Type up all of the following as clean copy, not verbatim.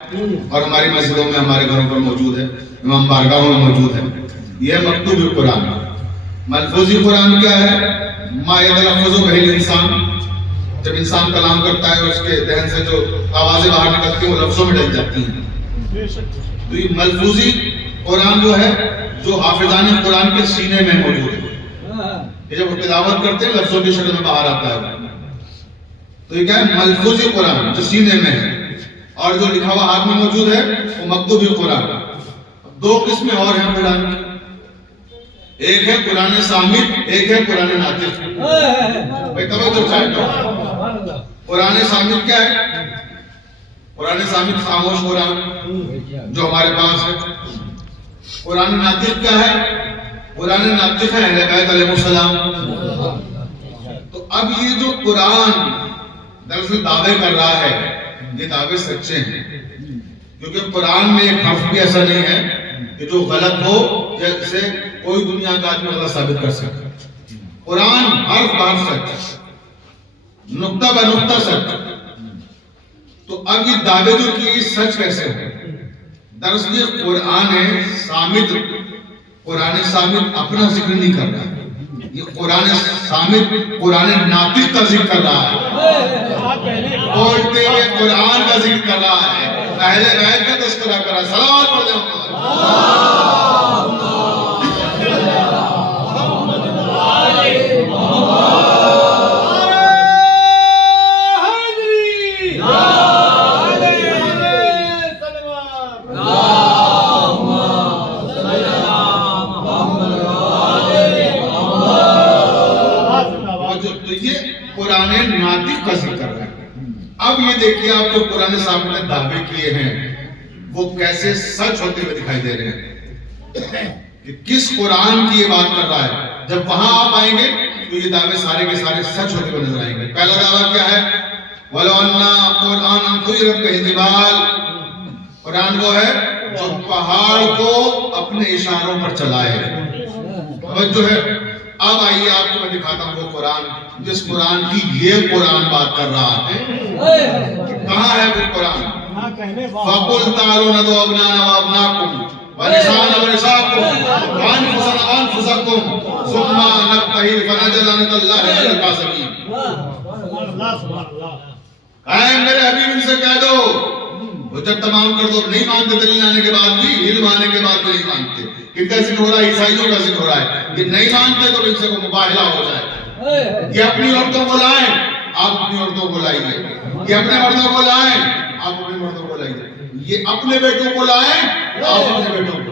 اور ہماری مسجدوں میں ہمارے گھروں پر موجود ہے، امام بارگاہوں میں موجود ہے. یہ مکتوب قرآن. ملفوظی قرآن کیا ہے؟ ما یتلفظ بہ الانسان، جب انسان کلام کرتا ہے اس کے ذہن سے جو آوازیں باہر نکلتی ہیں وہ لفظوں میں ڈل جاتی ہیں. تو یہ ملفوظی قرآن وہ ہے جو حافظان قرآن کے سینے میں موجود ہے. یہ جب وہ تلاوت کرتے ہیں لفظوں کی شکل میں باہر آتا ہے. تو یہ کیا ہے؟ ملفوظی قرآن جو سینے میں ہے. اور جو لکھا ہوا ہاتھ میں موجود ہے وہ مکتوبی قرآن. دو قسمیں اور ہیں قرآن کی، ایک ہے قرآن صامت، ایک ہے قرآن ناطق. بھائی توجہ چاہیے. قرآن صامت کیا ہے؟ قرآن صامت خاموش قرآن جو ہمارے پاس ہے. قرآن ناطق کیا ہے؟ قرآن ناطق ہے اہل بیت علیہ السلام. تو اب یہ جو قرآن دراصل دعوے کر رہا ہے یہ دعوے سچے ہیں، کیونکہ قرآن میں ایک حرف بھی ایسا نہیں ہے کہ جو غلط ہو جیسے کوئی دنیا کا آدمی غلط ثابت کر سکتا. قرآن حرف بحرف سچ، نقطہ بہ نقطہ سچ. تو اب یہ دعوے جو کی سچ کیسے ہو؟ دراصل یہ قرآن صامت، قرآن صامت اپنا ذکر نہیں کر رہا، یہ قرآن صامت قرآن ناطق کا ذکر کر رہا ہے. بولتے ہوئے قرآن کا ذکر کر رہا ہے، اہل بیت کا تذکرہ کر رہا ہے. صلوات پڑھ دیں. قرآن ناطق کا ذکر کر رہا ہے. اب یہ دیکھیے آپ جو قرآن صاحب نے دعوے کیے ہیں وہ کیسے سچ ہوتے ہوئے دکھائی دے رہے ہیں کہ کس قرآن کی یہ بات کر رہا ہے. جب وہاں آپ آئیں گے تو یہ دعوے سارے کے سارے سچ ہوتے ہوئے نظر آئیں گے. پہلا دعویٰ کیا ہے؟ وَلَوْ أَنَّا قُرْآنًا سُيِّرَتْ بِهِ الْجِبَالُ. قرآن وہ ہے جو پہاڑ کو اپنے اشاروں پر چلائے. توجہ ہے. اب آئیے آپ کو میں دکھاتا ہوں وہ قرآن جس قرآن کی یہ قرآن بات کر رہا ہے. کہاں ہے وہ قرآن؟ فَقُلْ تَعَالُوا نَدْعُوا أَبْنَاءَنَا وَأَبْنَاءَكُمْ وَنِسَاءَنَا وَنِسَاءَكُمْ وَأَنفُسَنَا وَأَنفُسَكُمْ ثُمَّ نَبْتَهِلْ فَنَجْعَلْ لَعْنَتَ اللَّهِ عَلَى الْكَاذِبِينَ. اے میرے حبیب ان سے کہہ دو حجت تمام کر دو. نہیں مانتے دلیل آنے کے بعد بھی، علم آنے کے بعد بھی نہیں مانتے. کن کا ذکر ہو رہا ہے؟ عیسائیوں کا ذکر ہو رہا ہے. یہ نہیں مانتے تو ان سے کو مباہلہ ہو جائے. یہ اپنی عورتوں کو لائیں، آپ اپنی عورتوں کو لائیے. یہ اپنے مردوں کو لائیں، آپ اپنے مردوں کو لائیے. یہ اپنے بیٹوں کو لائیں، آپ اپنے بیٹوں کو.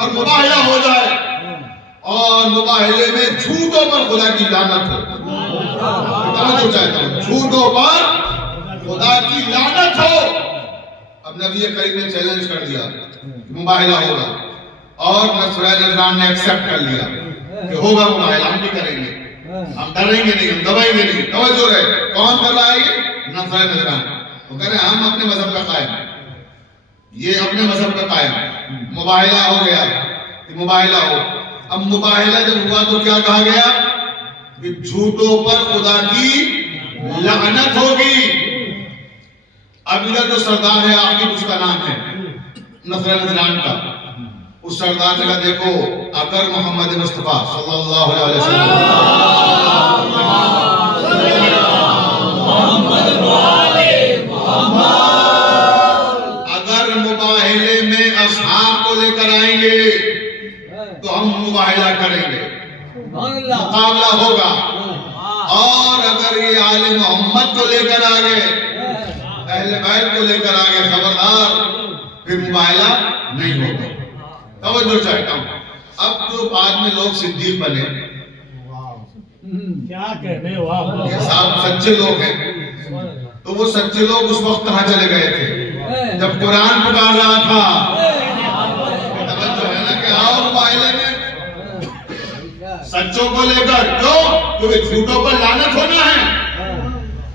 اور مباہلہ ہو جائے. اور مباہلے میں جھوٹوں پر خدا کی لعنت ہو. توجہ چاہتا ہوں، جھوٹوں پر خدا کی لعنت ہو. اب نبی کریم نے چیلنج کر دیا مباہلہ ہوگا، اور نصرہ نجران نے ایکسپٹ کر لیا کہ ہوگا مباہلہ، ہم بھی کریں گے. ہم ڈریں گے نہیں، ہم دبائیں گے نہیں. توجہ رہے. کون کر رہا ہے یہ؟ نصرہ نجران. وہ کہہ رہے ہیں ہم اپنے مذہب کا قائم، یہ اپنے مذہب کا قائم. مباہلہ ہو گیا کہ مباہلہ ہو. اب مباہلہ جب ہوا تو کیا کہا گیا کہ جھوٹوں پر خدا کی لعنت ہوگی. اب ادھر جو سردار ہے عاقب، اس کا نام ہے نصرہ نجران کا. اس سردار نے کہا دیکھو اگر محمد مصطفیٰ صلی اللہ علیہ وسلم اگر مباہلے میں اصحاب کو لے کر آئیں گے تو ہم مباہلہ کریں گے، مقابلہ ہوگا. اور اگر یہ آل محمد کو لے کر آگے، اہل بیت کو لے کر آگے، خبردار پھر مباہلہ نہیں ہوگا. توجہ چاہتا ہوں. اب جو بعد میں لوگ صدیق بنے، کیا کہنے، واہ یہ صاحب سچے لوگ ہیں. تو وہ سچے لوگ اس وقت کہاں چلے گئے تھے جب قرآن پکار رہا تھا. توجہ ہے نا کہ آؤ مباہلے میں سچوں کو لے کر. کیوں؟ کیونکہ جھوٹوں پر لعنت ہونا ہے.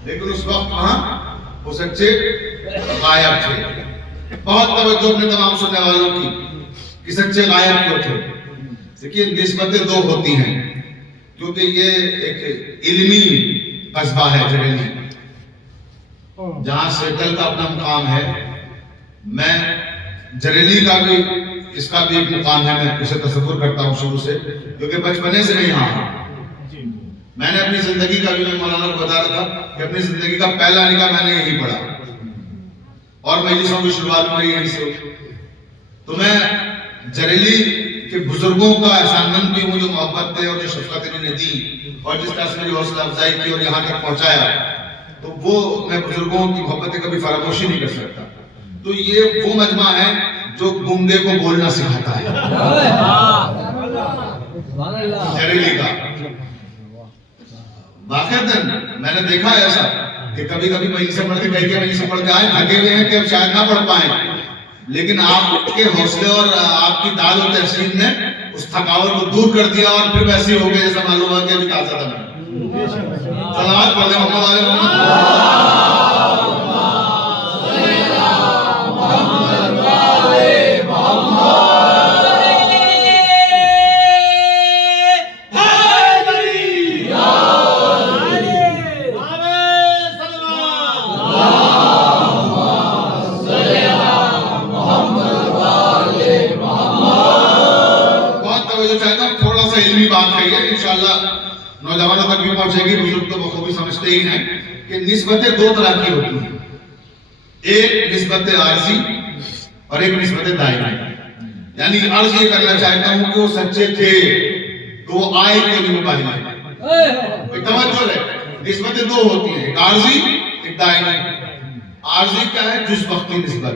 لیکن اس وقت کہاں وہ سچے غائب تھے. بہت توجہ اپنے تمام سننے والوں کی کہ سچے غائب کیوں تھے. دیکھیے نسبتیں دو ہوتی ہیں کیونکہ یہ ایک علمی قصبہ ہے جبیلی، جہاں سیٹل کا اپنا مقام ہے میں جریلی کا بھی اس کا بھی ایک مقام ہے، میں اسے تصور کرتا ہوں شروع سے، کیونکہ بچپنے سے میں یہاں ہوں۔ میں نے اپنی زندگی کا بھی، میں مولانا کو بتا رہا تھا کہ اپنی زندگی کا پہلا نکاح میں نے یہی پڑھا، اور مجلسوں کی شروعات میں یہیں سے ہوئی۔ تو میں جریلی کے بزرگوں کا احسان مند بھی ہوں، جو محبت دے اور جو شفقت انہوں نے دی اور جس طرح سے میری حوصلہ افزائی کی اور یہاں تک پہنچایا، تو وہ میں بزرگوں کی محبتیں کبھی فراموشی نہیں کر سکتا۔ تو یہ وہ مجمع ہے جو گنگے کو بولنا سکھاتا ہے، جریلی کا۔ واقعتاً میں نے دیکھا ایسا کہ کبھی کبھی مجلس سے پڑھ کے کہیں کہ مجلس سے پڑھ کے آئے تھکے ہوئے ہیں کہ اب شاید نہ پڑھ پائیں، لیکن آپ کے حوصلے اور آپ کی داد و تحسین نے اس تھکاوٹ کو دور کر دیا، اور پھر ویسے ہو گئے جیسا معلوم ہوا کہ ابھی تازہ تھا۔ صلوات پڑھ دیں محمد علیہ محمد۔ نوجوانوں تک بھی پہنچے گی، بزرگ تو بخوبی سمجھتے ہی ہیں کہ نسبتیں دو طرح کی ہوتی ہیں، ایک نسبت عارضی اور ایک نسبت دائمی۔ یعنی عرض یہ کرنا چاہتا ہوں کہ وہ سچے تھے تو وہ آئے کیوں نہیں مباہلے۔ توجہ ہے، نسبتیں دو ہوتی ہیں، ایک عارضی ایک دائمی۔ عارضی کیا ہے؟ جز وقتی نسبت۔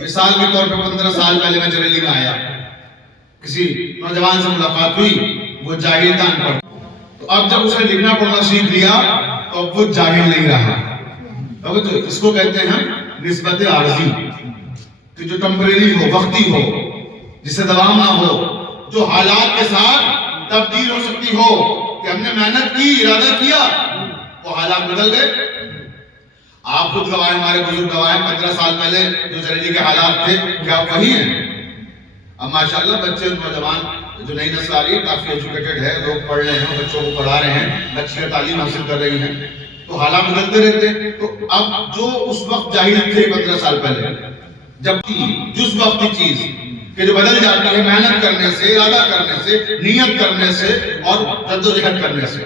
مثال کے طور پر 15 سال پہلے میں جریلی میں آیا، کسی نوجوان سے ملاقات ہوئی، وہ جاہل تھا، ان پڑھ، تو اب جب اسے لکھنا پڑھنا سیکھ لیا تو اب وہ جاہل نہیں رہا۔ اس کو کہتے ہیں نسبت عارضی، کہ جو ٹمپریری ہو، وقتی ہو، جس سے دوام نہ ہو، جو حالات کے ساتھ تبدیل ہو سکتی ہو، کہ ہم نے محنت کی، ارادہ کیا، وہ حالات بدل گئے۔ آپ خود گواہ، ہمارے بزرگ گواہ، 15 سال پہلے جو جریلی کے حالات تھے کیا وہی ہیں؟ اب ماشاءاللہ بچے نوجوان جو نئی نسل آ رہی ہے کافی ایجوکیٹڈ ہے، لوگ پڑھ رہے ہیں، بچوں کو پڑھا رہے ہیں، اچھی تعلیم حاصل کر رہی ہیں، تو حالات بدلتے رہتے ہیں۔ تو اب جو اس وقت جاہل تھے 15 سال پہلے، جب جس وقت کی چیز کہ جو بدل جاتی ہے محنت کرنے سے، ارادہ کرنے سے، نیت کرنے سے اور جدوجہد کرنے سے،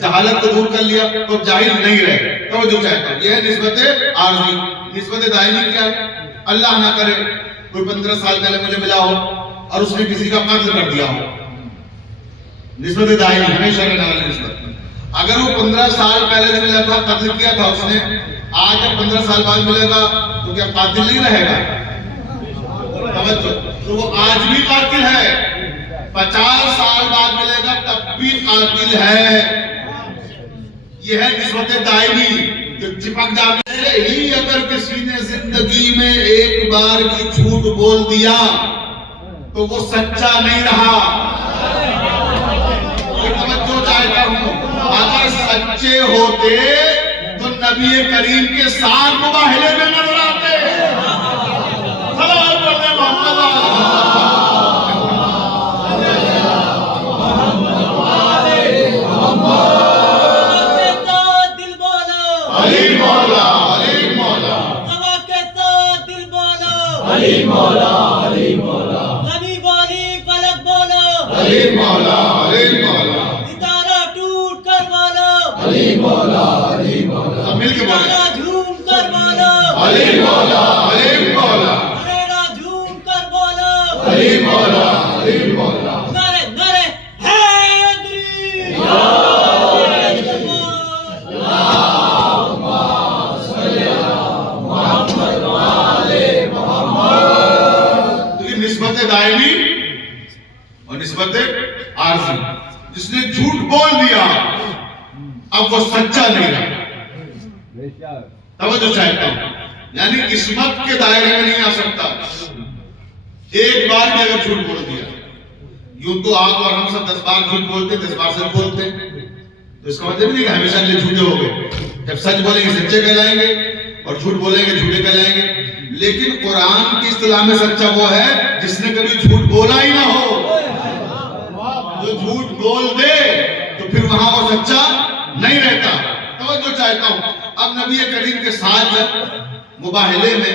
جہالت کو دور کر لیا تو جاہل نہیں رہے۔ تو جو چاہتا ہے یہ ہے نسبت عارضی۔ نسبت دائمی کیا ہے؟ اللہ نہ کرے کوئی 15 سال پہلے مجھے ملا ہو اور اس نے کسی کا قتل کر دیا ہو، نسبت دائمی، ہمیشہ رہنے والی نسبت۔ اگر وہ 15 سال پہلے ملا تھا، قتل کیا تھا اس نے، آج جب 15 سال بعد ملے گا تو کیا قاتل نہیں رہے گا؟ تو وہ آج بھی قاتل ہے، 50 سال بعد ملے گا تب بھی قاتل ہے۔ یہ ہے نسبت دائمی، جو چپک جانے سے ہی اگر کسی نے زندگی میں ایک بار کی جھوٹ بول دیا تو وہ سچا نہیں رہا۔ توجہ چاہتا ہوں، اگر سچے ہوتے تو نبی کریم کے ساتھ مباہلے میں نظر آتے۔ صلوات پڑھتے محمد علی مولا، علی مولا، علی مولا، علی مولا، غنی والی فلک بولو، علی مولا، علی مولا، ستارہ ٹوٹ کر بولو، علی مولا، علی مولا، سب مل کے بولیں، ستارہ جھوم کر بولو، علی مولا، علی مولا، ستارہ جھوم کر بولو، علی مولا، علی مولا، نعرے نعرے حیدری، نسبت دائمی اور نسبت عارضی۔ جس نے جھوٹ بول دیا اب وہ سچا نہیں رہا۔ توجہ چاہتا ہوں، یعنی عصمت کے دائرے میں نہیں آ سکتا۔ ایک بار بھی اگر جھوٹ بول دیا، یوں تو آپ اور ہم سب 10 بار جھوٹ بولتے، 10 بار سچ بولتے، تو اس کا مطلب نہیں کہ ہمیشہ کے لیے جھوٹے ہو گئے۔ جب سچ بولیں گے سچے کہلائیں گے اور جھوٹ بولیں گے جھوٹے کہلائیں گے۔ لیکن قرآن کی اصطلاح میں سچا وہ ہے جس نے کبھی جھوٹ بولا ہی نہ ہو۔ جو جھوٹ بول دے تو پھر وہاں وہ سچا نہیں رہتا۔ توجہ چاہتا ہوں، اب نبی کریم کے ساتھ جب مباہلے میں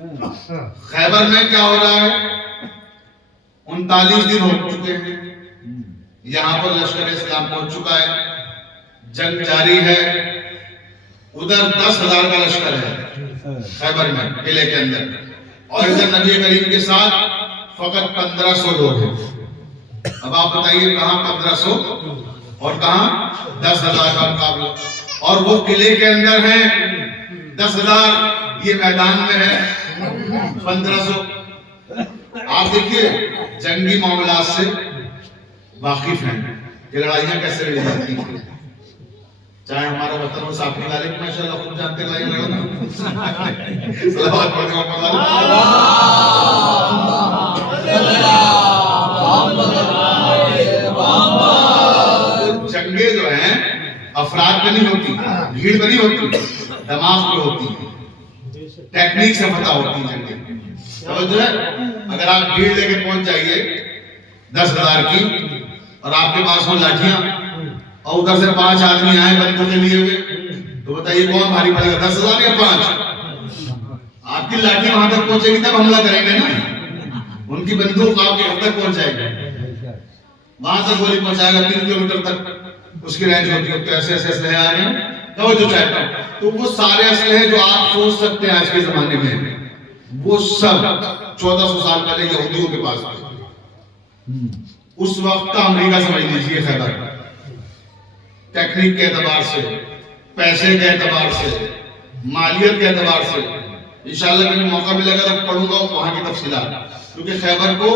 خیبر میں کیا ہو رہا ہے؟ 39 دن ہو چکے ہیں، یہاں پر لشکر اسلام پہنچ چکا ہے، جنگ جاری ہے، ادھر 10,000 کا لشکر ہے خیبر میں قلعے کے اندر، اور ادھر نبی کریم کے ساتھ فقط 1500 لوگ ہیں۔ اب آپ بتائیے کہاں 1500 اور کہاں 10,000 کا مقابلہ، اور وہ قلعے کے اندر ہیں 10,000، یہ میدان میں ہے 1500۔ آپ دیکھیے جنگی معاملات سے واقف ہیں کہ لڑائیاں کیسے لڑی جاتی ہیں، چاہے ہمارا وطن ہو ساکن والے کی ماشاءاللہ خود جانتے لڑائی لڑنا۔ صلوات پڑھنے کا جنگیں جو ہیں افراد پہ نہیں ہوتی، بھیڑ پہ نہیں ہوتی، دماغ پہ ہوتی، ٹیکنیک سے فتح ہوتی ہیں جنگیں۔ توجہ ہے، اگر آپ بھیڑ لے کے پہنچ جائیے 10,000 کی، اور آپ کے پاس ہو لاٹھیاں، اور ادھر سے 5 آدمی آئے بندوقیں لیے ہوئے، تو بتائیے کون بھاری پڑے گا، 10,000 یا 5؟ آپ کی لاٹھی وہاں تک پہنچے گی تب حملہ کریں گے نا، ان کی بندوق آپ کے گھر تک پہنچ جائے گی، وہاں تک گولی پہنچائے گا، 3 کلومیٹر تک اس کی رینج ہوتی ہے۔ تو ایسے ایسے اسلحے آ رہے ہیں، توجہ چاہتا ہوں، تو وہ سارے اسلحے جو آپ سوچ سکتے ہیں آج کے زمانے میں، وہ سب 1400 سال پہلے یہودیوں کے پاس تھے۔ اس وقت کا امریکہ سمجھ لیجیے خیبر، ٹیکنیک کے اعتبار سے، پیسے کے اعتبار سے، مالیت کے اعتبار سے۔ انشاءاللہ کبھی موقع ملے گا تو پڑھوں گا وہاں کی تفصیلات، کیونکہ خیبر کو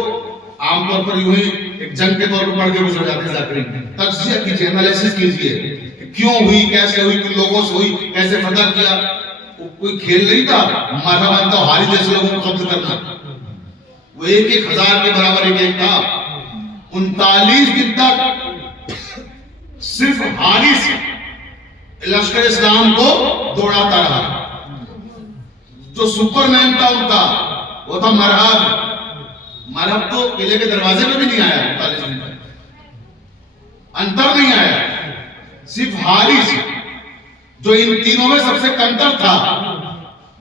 عام طور پر یوں ہی ایک جنگ کے طور پر پڑھ کے گزر جاتے ہیں ذاکرین۔ تجزیہ کیجیے، انالیسس کیجیے کہ کیوں ہوئی، کیسے ہوئی، کن لوگوں سے ہوئی، کیسے فتح کیا۔ کوئی کھیل نہیں تھا مارا مانتا حارث جیسے لوگوں کو قتل کرنا، وہ 1,000 کے برابر ایک تھا۔ 39 دن تک صرف حارث لشکر اسلام کو دوڑاتا رہا۔ جو سپر مین تھا ان کا وہ تھا مرحب۔ مرحب تو قلعے کے دروازے میں بھی نہیں آیا 39 دن تک، انتر نہیں آیا۔ صرف حارث جو ان تینوں میں سب سے کمتر تھا،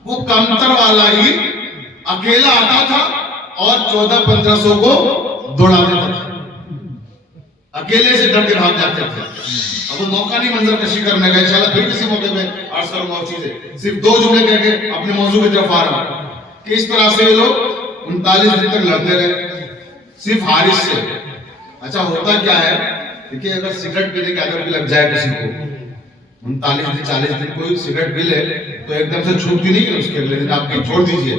وہ کمتر والا ہی اکیلا آتا تھا اور 1400-1500 کو دوڑا دیتا تھا، اکیلے سے ڈر کے بھاگ جاتے تھے۔ اب وہ موقع نہیں منظر کشی کرنے کا، انشاءاللہ پھر کسی موقع پہ عرض کروں گا وہ چیزیں، صرف 2 جملے کہہ کے اپنے موضوع کی طرف آ رہا ہوں کہ اس طرح سے یہ لوگ 39 دن تک لڑتے رہے صرف حارث سے۔ اچھا ہوتا کیا ہے، دیکھیے اگر سگریٹ پینے کی عادت بھی لگ جائے کسی کو، 39 دن 40 دن کوئی سگریٹ پی لے تو ایک دم سے چھوٹتی نہیں ہے اس کے، لیکن آپ کہیں چھوڑ دیجئے،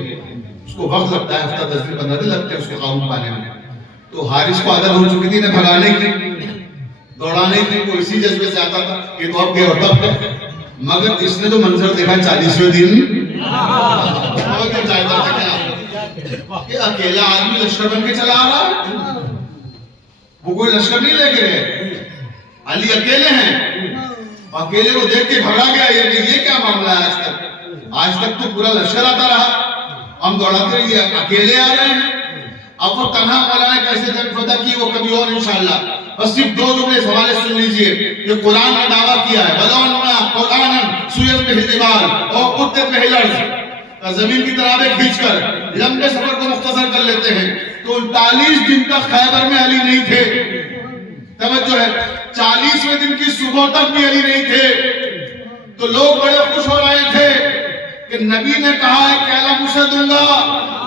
اس کو وقت لگتا ہے، ہفتہ 10 دن 15 دن لگتے ہیں اس کے قابو پانے میں۔ تو حارث کو عادت ہو چکی تھی انہیں بھگانے کی، دوڑانے کی، وہ اسی جذبے سے آتا تھا کہ تو اب گئے اور تب گئے۔ مگر اس نے جو منظر دیکھا 40ویں دن، چاہتا تھا کیا کہ اکیلا آدمی لشکر بن کے چلا آ رہا ہے، وہ کوئی لشکر نہیں لے کے گئے، علی اکیلے ہیں، اکیلے کو دیکھ کے بھگا گیا۔ یہ کیا معاملہ ہے؟ آج تک تو پورا لشکر آتا رہا، ہم دوڑاتے رہے، اکیلے آ رہے ہیں۔ اب وہ تنہا مولا نے کیسے جنگ فتح کی وہ کبھی اور انشاءاللہ۔ بس صرف 2 جملے سوالے سن لیجئے، یہ قرآن نے دعویٰ کیا ہے وَلَوْنَا قُرْآنًا سُيِّرَتْ بِهِ الْجِبَالُ وَقُطِّعَتْ بِهِ الْأَرْضُ، زمین کی ترابیں کھینچ کر لمبے سفر کو مختصر کر لیتے ہیں۔ تو 39 دن تک خیبر میں علی نہیں تھے، توجہ ہے، 40ویں دن کی صبح تک بھی علی نہیں تھے، تو لوگ بڑے خوش ہو رہے تھے کہ نبی نے کہا ہے کہ اعلم اسے دوں گا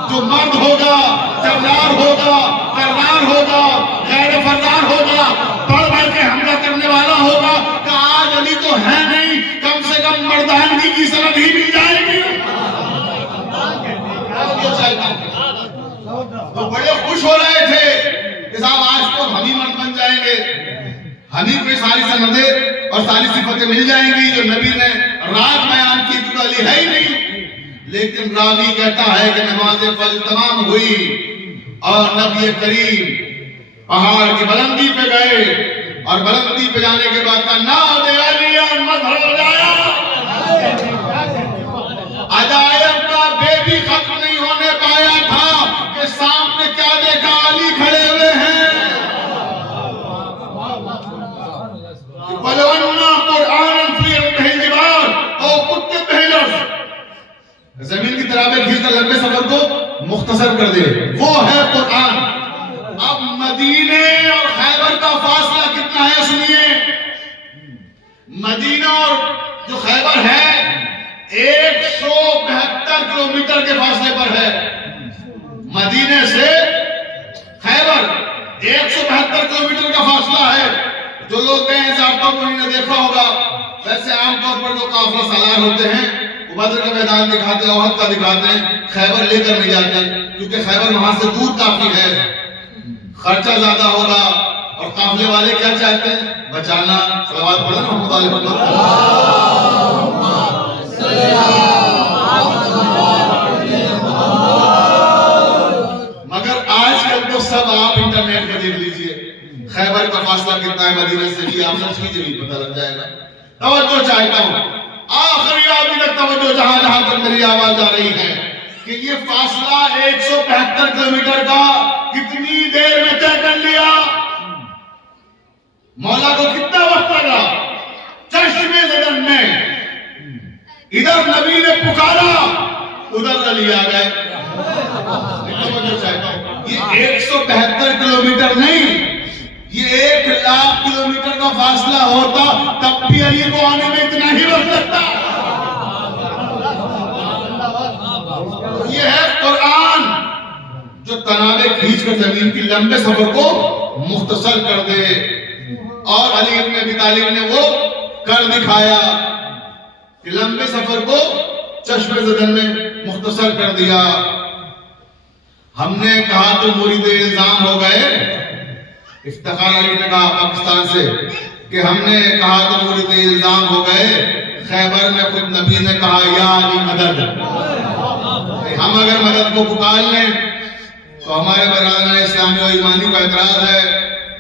جو مرد ہوگا، جرار ہوگا، کرار ہوگا، غیر فردار ہوگا، بڑھ بڑھ کے حملہ کرنے والا ہوگا، کہ آج علی تو ہے نہیں، کم سے کم مردانگی کی سند ہی مل جائے گی۔ تو بڑے خوش ہو رہے تھے کہ صاحب آج تو ہم ہی مرد بن جائیں گے، ہم ہی پہ ساری سندیں اور ساری صفتیں مل جائیں گی جو نبی نے رات بیان کی، تو علی ہے ہی نہیں۔ لیکن راوی کہتا ہے کہ نماز فجر تمام ہوئی اور نبی کریم پہاڑ کی بلندی پہ گئے، اور بلندی پہ جانے کے بعد کہا ناد علی مظہر جایا، عجائب کا بے بھی ختم نہیں ہونے پایا تھا کہ سامنے کیا دیکھا، علی کھڑے ہوئے ہیں۔ وَلَوْنَا قُرْآنًا سُيِّرَتْ بِهِ الْجِبَالُ وَقُطِّعَتْ بِهِ الْأَرْضُ، زمین کی ترابیں کھینچ کر لمبے سفر مختصر کر دے، وہ ہے قرآن۔ اب مدینے اور خیبر کا فاصلہ کتنا ہے سنیے۔ مدینہ اور جو خیبر ہے 172 کلومیٹر کے فاصلے پر ہے۔ مدینے سے خیبر 172 کلومیٹر کا فاصلہ ہے۔ جو لوگ گئے ہیں ضابطوں کو انہوں نے دیکھا ہوگا، ویسے عام طور پر جو قافلہ سالار ہوتے ہیں وہ بدر کا میدان دکھاتے ہیں، احد کا دکھاتے ہیں، خیبر لے کر نہیں جاتے کیونکہ خیبر وہاں سے دور کافی ہے، خرچہ زیادہ ہوگا، اور قافلے والے کیا چاہتے ہیں؟ بچانا۔ صلوات پڑھیں محمد علیہ مگر آج کل تو سب آپ انٹرنیٹ پہ دیکھ لیجئے خیبر کا فاصلہ کتنا ہے مدینہ سے، بھی آپ سچ کیجئے بھی پتہ لگ جائے گا۔ توجہ چاہتا ہوں، آخری ابھی تک توجہ جہاں تک میری آواز آ رہی ہے کہ یہ فاصلہ 172 کلومیٹر کا کتنی دیر میں طے کر لیا؟ مولا کو کتنا وقت لگا؟ چشمے زدن میں ادھر نبی نے پکارا، ادھر علی آ گئے۔ توجہ چاہتا ہوں، یہ 172 کلومیٹر نہیں، یہ 1,00,000 کلومیٹر کا فاصلہ ہوتا تب بھی علی کو آنے میں اتنا ہی وقت لگتا۔ یہ ہے قرآن جو تنابے کھینچ کر زمین کی لمبے سفر کو مختصر کر دے، اور علی ابن ابی طالب نے وہ کر دکھایا کہ لمبے سفر کو چشم زدن میں مختصر کر دیا۔ ہم نے کہا تو مرید الزام ہو گئے، افتخار علی نے کہا پاکستان سے کہ ہم نے کہا تو مرید الزام ہو گئے، خیبر میں خود نبی نے کہا یا علی مدد۔ ہم اگر مدد کو پکار لیں تو ہمارے برادران اسلامی و ایمانی کا اعتراض ہے،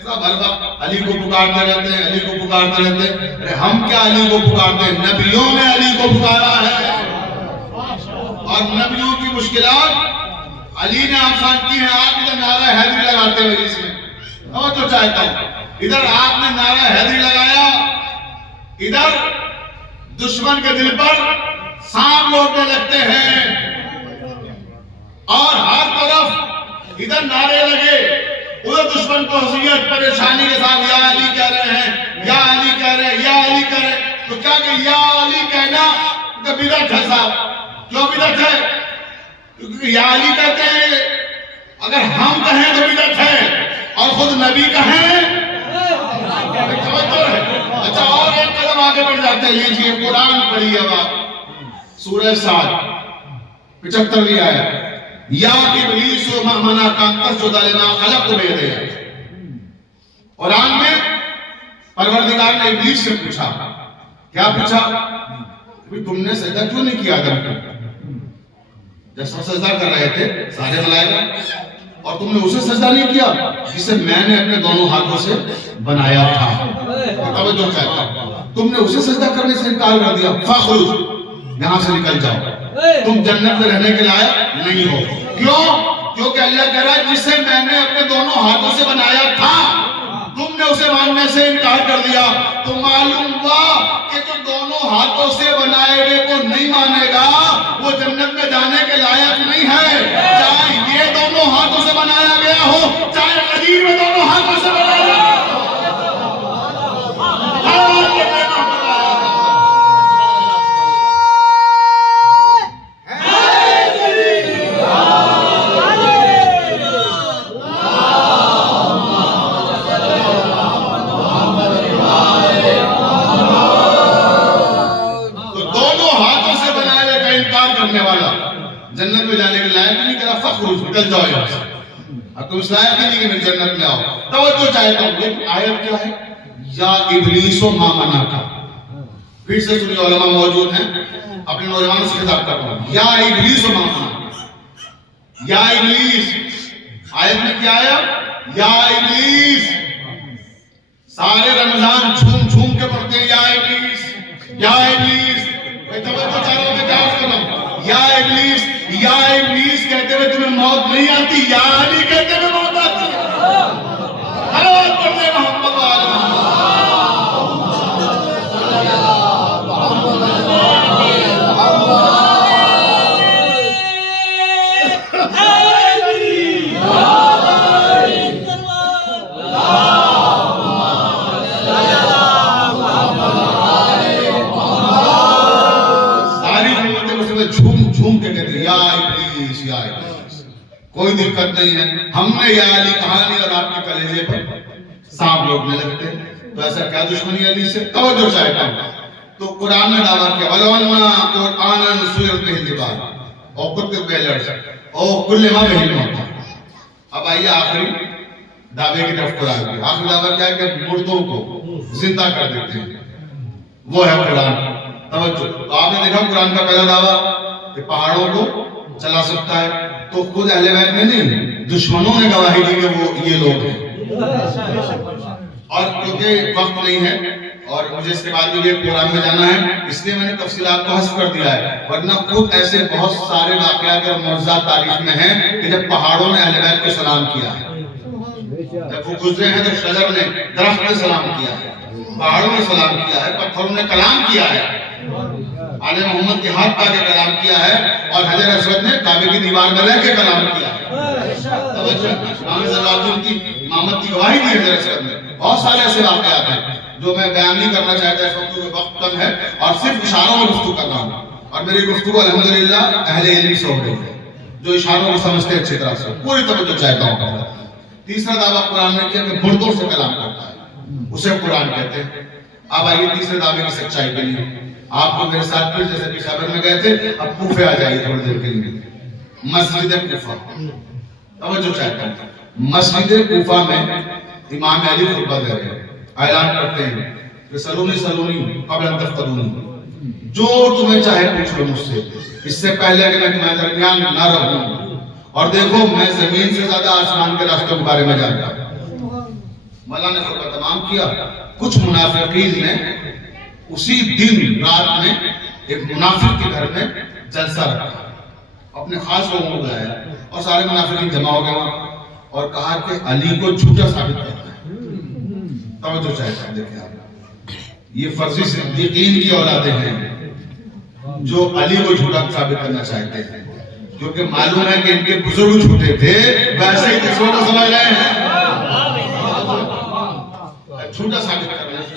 سب ہر وقت علی کو پکارتے رہتے ہیں، علی کو پکارتے رہتے ہیں۔ ارے ہم کیا علی کو پکارتے ہیں؟ نبیوں نے علی کو پکارا ہے، اور نبیوں کی مشکلات علی نے آسان کی ہیں۔ آپ ادھر نعرہ حیدری لگاتے ہوئے اس میں اور تو چاہتا ہوں، ادھر آپ نے نعرہ حیدری لگایا، ادھر دشمن کے دل پر سانپ لوٹنے لگتے ہیں، اور ہر طرف ادھر نعرے لگے، ادھر دشمن کو اذیت پریشانی کے ساتھ یا علی کہہ رہے ہیں، یا علی کہہ رہے ہیں، یا علی کہہ رہے ہیں۔ تو کیا کہ یا علی کہنا تو بدعت ہے صاحب۔ کیوں بدعت ہے؟ کیونکہ یا علی کہتے ہیں، اگر ہم کہیں تو بدعت ہے، اور خود نبی کہیں۔ اچھا، اور ایک قدم آگے بڑھ جاتے ہیں، لیجیے قرآن پڑھیے اب آپ، سورہ سعد 75ویں آیت، یا ابلیس ما منعک ان تسجد لما خلقت بیدی۔ قرآن میں پروردگار نے ابلیس سے پوچھا، کیا پوچھا؟ تم نے سجدہ کیوں نہیں کیا آدم کو؟ جب سب سجدہ کر رہے تھے سارے ملائکہ، اور تم نے اسے سجدہ نہیں کیا جسے میں نے اپنے دونوں ہاتھوں سے بنایا تھا۔ توجہ چاہتا ہوں، تم نے اسے سجدہ کرنے سے انکار کر دیا، فخرج، یہاں سے نکل جاؤ، تم جنت میں رہنے کے لائق نہیں ہو۔ کیوں؟ کیونکہ اللہ کہہ رہا ہے جسے میں نے اپنے دونوں ہاتھوں سے بنایا تھا، تم نے اسے ماننے سے انکار کر دیا۔ تو معلوم ہوا کہ جو دونوں ہاتھوں سے بنائے ہوئے کو نہیں مانے گا وہ جنت میں جانے کے لائق نہیں ہے، چاہے یہ دونوں ہاتھوں سے بنایا گیا ہو، چاہے قدیر میں دونوں ہاتھوں سے بنایا گیا ہو۔ جنت میں جانے کے لائق نہیں کرا، فخرج، نکل جاؤ یہاں سے، اب تم اس لائق نہیں کہ میری جنت میں آؤ۔ توجہ چاہتا ہوں، لیکن آیت کیا ہے؟ یا ابلیس ما منعک۔ پھر سے سنیے، علماء موجود ہیں، اپنے نوجوانوں سے خطاب کر رہا ہوں، یا ابلیس ما منعک، یا ابلیس۔ آیت میں کیا آیا؟ یا ابلیس۔ سارے رمضان جھوم جھوم کے پڑھتے ہیں یا ابلیس، یا ابلیس۔ میں توجہ چاہ رہا ہوں کہ کیا عرض کر رہا ہوں؟ یا ابلیس، یا ابلیس کہتے ہوئے تمہیں موت نہیں آتی، یا علی کہتے ہوئے موت آتی ہے۔ حلوات پڑھتے ہیں محمد آلہ ہے کوئی دقت نہیں ہے. ہم نے یا علی کہانی اور آپ کے کلیجے پر سانپ لوٹنے لگتے ہیں. تو ایسا کیا دشمنی علی سے؟ توجہ چاہتا ہوں. تو قرآن نے دعویٰ کیا وَلَوَنَّا قُرْآنًا سُيِّرَتْ بِهِ الْجِبَالُ اور قُطِّعَتْ بِهِ الْأَرْضُ اور كُلُّ مَا بِهِ الْمَوْتَى. اب آئیے آخری دعوے کی طرف قرآن کی. آخری دعویٰ کیا ہے کہ مردوں کو زندہ کر دیتے ہیں. وہ ہے قرآن. توجہ. تو آپ نے دیکھا قرآن کا پہلا دعویٰ کہ پہاڑوں کو چلا سکتا ہے. تو خود اہل بیت میں نہیں، دشمنوں نے گواہی دی کہ وہ یہ لوگ ہیں. اور کیونکہ وقت نہیں ہے اور مجھے اس کے بعد بھی قرآن میں جانا ہے، اس لیے میں نے تفصیلات کو حذف کر دیا ہے. ورنہ خود ایسے بہت سارے واقعات اور معجزات تاریخ میں ہیں کہ جب پہاڑوں نے اہل بیت کو سلام کیا ہے. جب وہ گزرے ہیں تو شجر نے، درخت نے سلام کیا ہے، پہاڑوں نے سلام کیا ہے، پتھروں نے کلام کیا ہے، آل محمد کے ہاتھ پا کے کلام کیا ہے، اور حجر اسود نے کعبے کی دیوار میں رہ کے کلام کیا ہے. توجہ. امام زلالدین کی امامت کی گواہی دی حجر اسود نے. بہت سارے ایسے واقعات ہیں جو میں بیان نہیں کرنا چاہتا اس وقت کیونکہ وقت کم ہے اور صرف اشاروں میں گفتگو کر رہا ہوں. اور میری گفتگو الحمدللہ اہل علم سے ہو رہی ہے جو اشاروں کو سمجھتے ہیں اچھی طرح سے. پوری توجہ چاہتا ہوں. تیسرا دعویٰ قرآن نے کیا کہ مردوں سے کلام کرتا ہے، اسے قرآن کہتے ہیں. اب آئیے تیسرے دعوے کی سچائی کے لیے. آپ کو میرے ساتھ پھر جیسے کہ خبر میں گئے تھے، اب کوفے آ جائیے تھوڑی دیر کے لیے. مسجد کوفہ. توجہ چاہتا ہوں. مسجد کوفہ میں امام علی خطبہ دے رہے ہیں، اعلان کرتے ہیں کہ سلونی سلونی قبل ان تفتنونی، جو تمہیں چاہے پوچھ لو مجھ سے، اس سے پہلے کہ میں تمہارے درمیان نہ رہوں. اور دیکھو میں زمین سے زیادہ آسمان کے راستوں کے بارے میں جانتا ہوں. مولا نے خطبہ تمام کیا. کچھ منافقین نے اسی دن رات میں ایک منافق کے گھر میں جلسہ رکھا، اپنے خاص لوگوں کو بلایا اور سارے منافقین جمع ہو گئے وہاں اور کہا کہ علی کو جھوٹا ثابت کرنا ہے. توجہ چاہتا ہے. دیکھیں آپ، یہ فرضی صدیقین کی اولادیں ہیں جو علی کو جھوٹا ثابت کرنا چاہتے ہیں، کیونکہ معلوم ہے کہ ان کے بزرگ جھوٹے تھے، ویسے ہی دوسروں کو سمجھ رہے ہیں. جھوٹا ثابت کرنا ہے.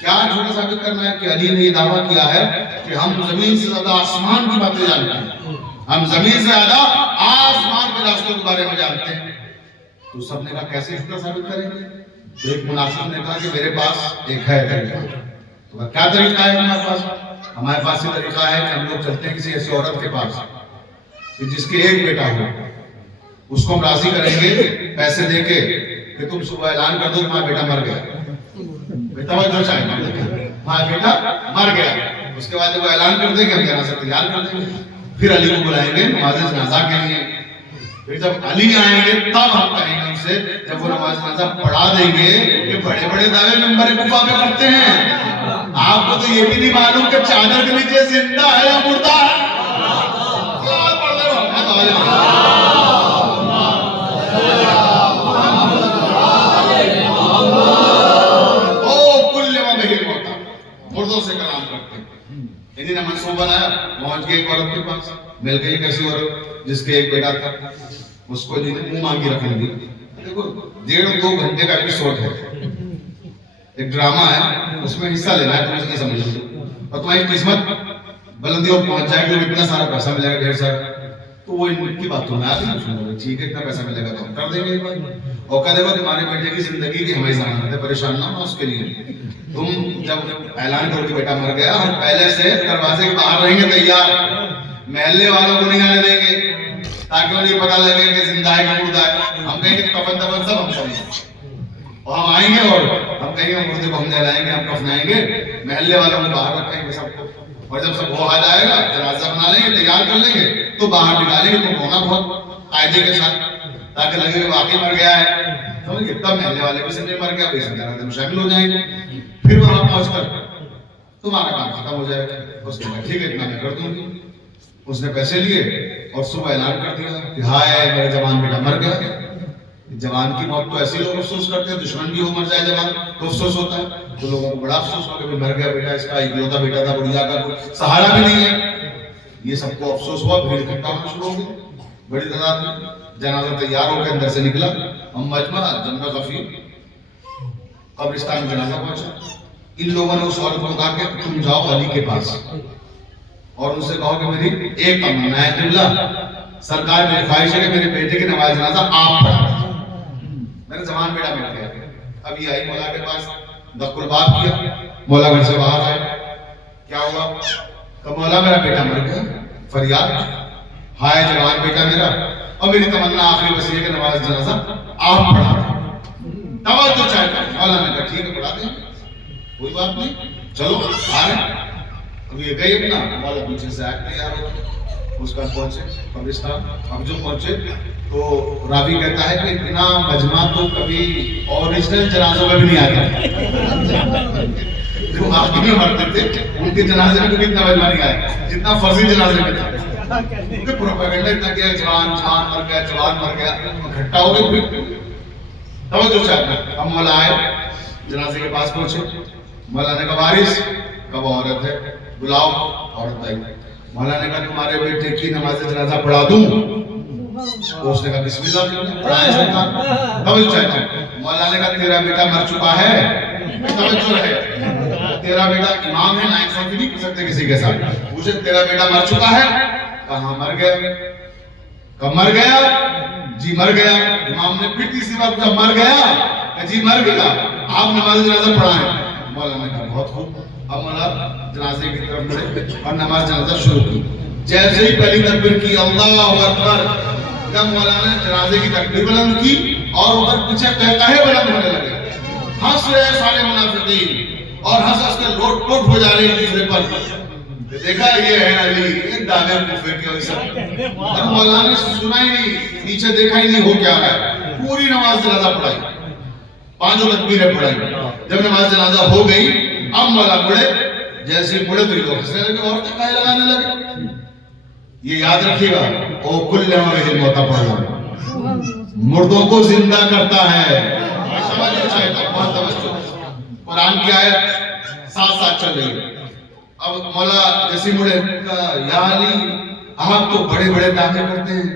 کیا جھوٹا ثابت کرنا ہے؟ کہ علی نے یہ دعویٰ کیا ہے کہ ہم زمین سے زیادہ آسمان کی باتیں جانتے ہیں، ہم زمین سے زیادہ آسمان کے راستوں کے بارے میں جانتے ہیں. تو سب نے کہا کیسے جھوٹا ثابت کریں گے؟ تو ایک منافق نے کہا کہ میرے پاس ایک ہے طریقہ. تو کیا طریقہ ہے ہمارے پاس؟ ہمارے پاس یہ طریقہ ہے کہ ہم لوگ چلتے ہیں کسی ایسی عورت کے پاس جس کے ایک بیٹا ہو، اس کو ہم راضی کریں گے پیسے دے کے کہ تم صبح اعلان کر دو تمہارا بیٹا مر گیا. توجہ چاہیے. ہمارا بیٹا مر گیا. اس کے بعد وہ اعلان کر دیں گے ہم جنازہ تیار کر دیں گے. پھر علی کو بلائیں گے نماز جنازہ کے لیے. پھر جب علی آئیں گے تب ہم کہیں گے ان سے، جب وہ نماز جنازہ پڑھا دیں گے کہ بڑے بڑے دعوے منبر کوفہ پہ کرتے ہیں، آپ کو تو یہ بھی نہیں معلوم کہ چادر کے نیچے زندہ ہے یا مردہ ہے. مردوں سے کلام کرتے ہیں. انہی نے منصوبہ بنایا، پہنچ گئے ایک عورت کے پاس، مل گئی ایک ایسی عورت جس کے ایک بیٹا تھا. اس کو انہوں نے منہ مانگی رکھنے دی. دیکھو 1.5-2 گھنٹے کا ایپیسوڈ ہے، ایک ڈرامہ ہے، اس میں حصہ لینا ہے. تم اس کی سمجھ لو اور تمہاری قسمت بلندی اور پہنچ جائے گی، اتنا سارا پیسہ ملے گا ڈھیر سارا. تو وہ ان کی باتوں میں آتی ہے، ٹھیک ہے اتنا پیسہ ملے گا تو ہم کر دیں گے. اور کہہ دے گا تمہارے بیٹے کی زندگی کی ہماری ضمانت ہے، پریشان نہ ہو اس کے لیے. تم جب اعلان کرو کہ بیٹا مر گیا، ہم پہلے سے دروازے کے باہر رہیں گے تیار، محلے والوں کو نہیں آنے دیں گے تاکہ انہیں پتہ لگے کہ زندہ ہے کہ مردہ ہے. ہم کہیں گے کفن دفن سب ہم کریں گے اور ہم آئیں گے اور ہم کہیں گے مردے کو ہم نہلائیں گے، ہم کفنائیں گے، محلے والوں کو باہر رکھیں گے سب کو. اور جب سب وہ آ جائے گا جنازہ بنا لیں گے، تیار کر لیں گے تو باہر نکالیں گے. تو ہونا بہت قاعدے کے ساتھ تاکہ لگے کہ واقعی مر گیا ہے. سمجھ گئے؟ تب محلے والے بھی سمجھے مر گیا، بھائی جنازے میں شامل ہو جائیں گے. پھر وہاں پہنچ کر تمہارا کام ختم ہو جائے گا. اس نے کہا ٹھیک ہے اتنا میں کر دوں گی. اس نے پیسے لیے اور صبح اعلان کر دیا کہ ہائے میرا جوان بیٹا مر گیا. جوان کی موت تو ایسے لوگ افسوس کرتے ہیں، دشمن بھی ہو مر جائے جوان تو افسوس ہوتا ہے. تو لوگوں کو بڑا افسوس ہوا کہ مر گیا بیٹا، اس کا اکلوتا بیٹا تھا، بڑھیا کا کوئی سہارا بھی نہیں ہے. یہ سب کو افسوس ہوا، بھیڑ اکٹھا ہونا شروع ہو گئی بڑی تعداد میں. جنازہ تیار ہو کے اندر سے نکلا. ہم مجمع جنگل غفیر قبرستان میں جنازہ پہنچا. ان لوگوں نے اس عورت کو کہا کہ تم جاؤ علی کے پاس اور ان سے کہو کہ میری ایک تمنا ہے قبلہ سرکار میری خواہش ہے کہ میرے بیٹے کی نماز جنازہ آپ پڑھا. میرا جوان بیٹا مل گیا. ابھی آئی مولا کے پاس, دخل باب کیا, مولا گھر سے باہر آئے. کیا ہوا؟ کہ مولا میرا بیٹا مر گیا. فریاد, ہائے جوان بیٹا میرا, اور میری تمنا آخری بس یہ کہ نماز جنازہ آپ پڑھا دیں. توجہ چاہتا ہے. مولا نے کہا ٹھیک ہے پڑھا دیں, کوئی بات نہیں, چلو آ رہے ہیں. اب یہ گئی اپنا, مولا پیچھے سے آئے تیار ہو, اس کا پہنچے قبرستان. اب جو پہنچے تو راوی کہتا ہے کہ اتنا مجمع تو کبھی اوریجنل جنازوں میں بھی نہیں آتا. جو آخری میں مرتے تھے ان کے جنازے میں کبھی اتنا مجمع نہیں آیا جتنا فرضی جنازے میں تھا. کیونکہ پروپیگنڈا اتنا کیا, جوان مر گیا, جوان مر گیا, اکٹھا ہو گئے. توجہ چاہتا ہے. اب مولا آئے, جنازے کے پاس پہنچے. مولا نے کہا وارث, کب عورت ہے بلاؤ. عورت آئی. مولا نے کہا تمہارے بیٹے کی نماز جنازہ پڑھا دوں؟ اس نے کہا بسم اللہ پڑھائے سرکار. توجہ چاہتا ہوں. مولا نے کہا تیرا بیٹا مر چکا ہے. توجہ ہے, تیرا بیٹا امام ہے, ناانصافی نہیں کر سکتے کسی کے ساتھ. پوچھے تیرا بیٹا مر چکا ہے؟ کہاں مر گیا. کب مر گیا؟ جی مر گیا. امام نے پھر تیسری بار پوچھا مر گیا؟ جی مر گیا. آپ نماز جنازہ پڑھائیں. مولا نے کہا بہت خوب. اب مولا جنازے کی طرف بڑھے اور نماز جنازہ شروع کی. جیسے ہی پہلی تکبیر کی اللہ اکبر, جب مولا نے جنازے کی تکبیر بلند کی اور اوپر پیچھے قہقہے بلند ہونے لگے. ہنس رہے سارے منافقین اور ہنس کے لوٹ پوٹ ہو جا رہے ہیں دوسرے پر. دیکھا یہ ہے علی, ایک داغے کوفے کے ویسا. اب مولا نے سنا ہی نہیں, نیچے دیکھا ہی نہیں ہو کیا رہا ہے. پوری نماز جنازہ پڑھائی, پانچوں تکبیریں پڑھائی. جب نماز جنازہ ہو گئی اب مولا مڑے. جیسے مڑے تو یہ لوگ ہنسنے لگے اور تکائے لگانے لگے. یہ یاد رکھیے گا, او کل امر موتا پڑھنا مردوں کو زندہ کرتا ہے. سمجھو چاہتا بہت توجہ. قرآن کی آیت ساتھ ساتھ چل رہی ہے. اب مولا جیسی مڑے کہا یا علی آپ تو بڑے بڑے دعوے کرتے ہیں,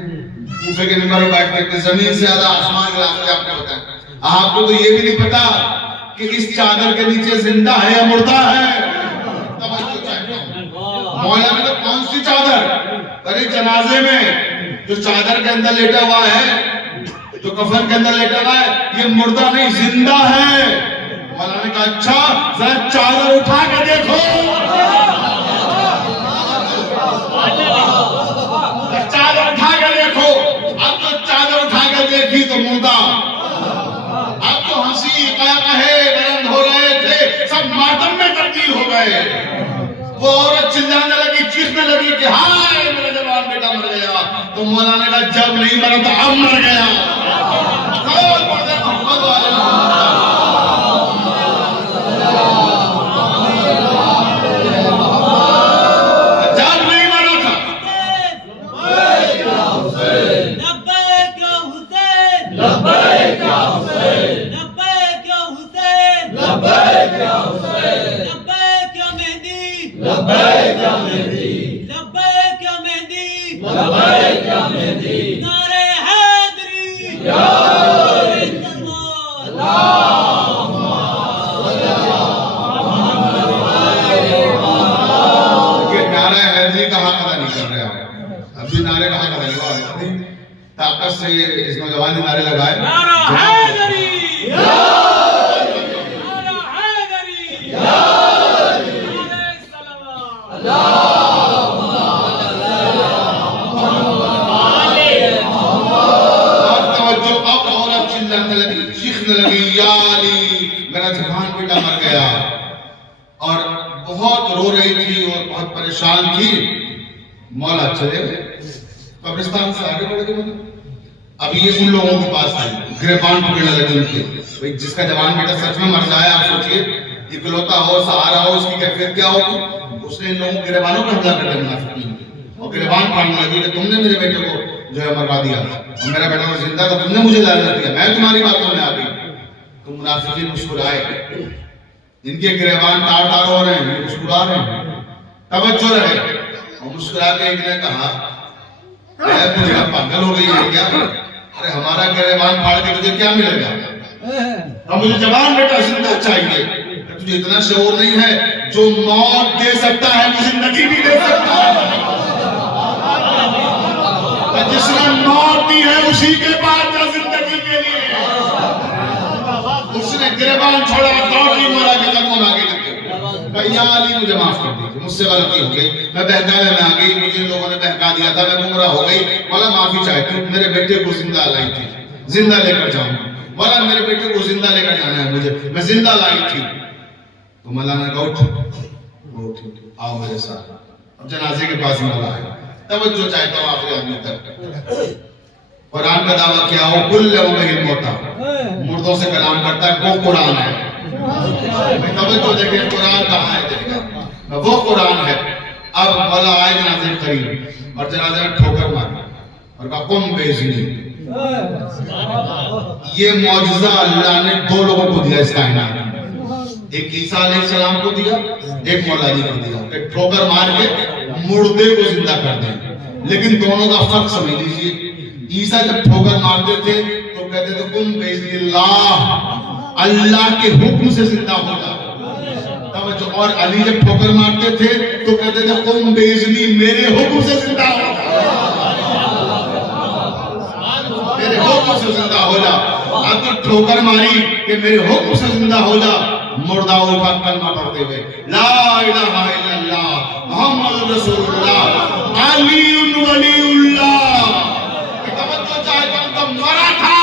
کوفے کے ممبر پر بیٹھ کے زمین سے زیادہ آسمان کے راستے آپ کو بتائیں. آپ کو تو یہ بھی نہیں پتا کہ اس چادر کے نیچے زندہ ہے یا مردہ ہے. توجہ چاہتا ہوں. مولا نے تو کون سی چادر, ارے جنازے میں جو چادر کے اندر لیٹا ہوا ہے, جو کفن کے اندر لیٹا ہوا ہے, یہ مردہ نہیں زندہ ہے. مولا نے کہا اچھا ذرا چادر اٹھا کے دیکھو. چادر اٹھا کے دیکھو. اب تو چادر اٹھا کے دیکھی تو مردہ. اب تو ہنسی قہقہے بلند ہو رہے تھے, سب ماتم میں تبدیل ہو گئے. وہ عورت چلانے لگی, چیخنے لگی کہ ہائے میرا جوان بیٹا مر گیا. تو مولا نے کہا جب نہیں مرا تو اب مر گیا. طاقت سے اس نوجوان نے نعرے لگائے نعرہ حیدری نعرہ حیدری نعرہ سلام اور توجہ. اب عورت چلانے لگی, چیخنے لگی یا علی میرا جوان بیٹا مر گیا, اور بہت رو رہی تھی اور بہت پریشان تھی. مولا چلے گئے, قبرستان سے آگے بڑھ گئے. اب یہ ان لوگوں کے پاس آئے, گریبان پکڑنے لگے ان کے. جس کا جوان بیٹا سچ میں مر جائے, آپ سوچئے اکلوتا ہو, سہارا ہو, اس کی کیفیت کیا ہوگی. اس نے ان لوگوں کے گریبانوں پر حملہ کر دیا منافقین, اور گریبان پھاڑنے لگی کہ تم نے میرے بیٹے کو جو ہے مروا دیا, اور میرا بیٹا تو زندہ تھا, تم نے مجھے لعنت دیا, میں تمہاری باتوں میں آ گئی. تو منافقین مسکرائے, ان کے گریبان تار تار ہو رہے ہیں, مسکرا رہے ہیں. توجہ رہے. اور مسکرا کے ایک نے کہا اے تجھے پاگل ہو گئی ہے کیا, ارے ہمارا گریبان پھاڑ کے تجھے کیا ملے گا, اب مجھے جوان بیٹا زندہ چاہیے. تجھے اتنا شعور نہیں ہے, جو موت دے سکتا ہے وہ زندگی بھی دے سکتا ہے. اور جس نے موت دی ہے اسی کے بعد جا زندگی کے لیے اس نے گریبان چھوڑا دوڑی مارا کے قدموں میں آگے کرتے کہ یا علی مجھے معاف کر دیجیے، مجھ سے غلطی ہو گئی، میں بہکاوے میں آ گئی، مجھے لوگوں نے بہکا دیا تھا، میں گمراہ ہو گئی، مولا معافی چاہتی ہوں، میرے بیٹے کو زندہ لائی تھی، زندہ لے کر جاؤں، مولا میرے بیٹے کو زندہ لے کر جانا ہے مجھے، میں زندہ لائی تھی۔ تو مولا نے کہا اٹھ آؤ میرے ساتھ، اب جنازے کے پاس مولا ہے، توجہ چاہتا ہوں آخری آدمی تک۔ قرآن کا دعویٰ کیا ہو کل امہ موتا، مردوں سے کلام کرتا ہے، وہ قرآن ہے۔ توجہ دیکھیں قرآن کہاں ہے، دیکھیں وہ قرآن ہے۔ اب مولا آئے جنازے قریب اور جنازے میں ٹھوکر ماری اور کہا قم بیزنی۔ یہ معجزہ اللہ نے دو لوگوں کو دیا اس کائنات میں، ایک عیسیٰ علیہ السلام کو دیا، ایک مولا علی کو دیا کہ ٹھوکر مار کے مردے کو زندہ کر دیں۔ لیکن دونوں کا فرق سمجھ لیجیے، عیسیٰ جب ٹھوکر مارتے تھے تو کہتے تھے قم بیزنی اللہ، اللہ کے حکم سے زندہ ہو جا، اور علی جب ٹھوکر مارتے تھے تو کہتے تھے قم بیزنی، میرے حکم سے زندہ ہو جا، میرے حکم سے زندہ ہو جا۔ اب تو ٹھوکر ماری کہ میرے حکم سے زندہ ہو جا، مردہ اٹھا کلمہ پڑھتے ہوئے لا الہ الا اللہ محمد رسول اللہ علی ولی اللہ۔ توجہ چاہتا ہوں، جب مرا تھا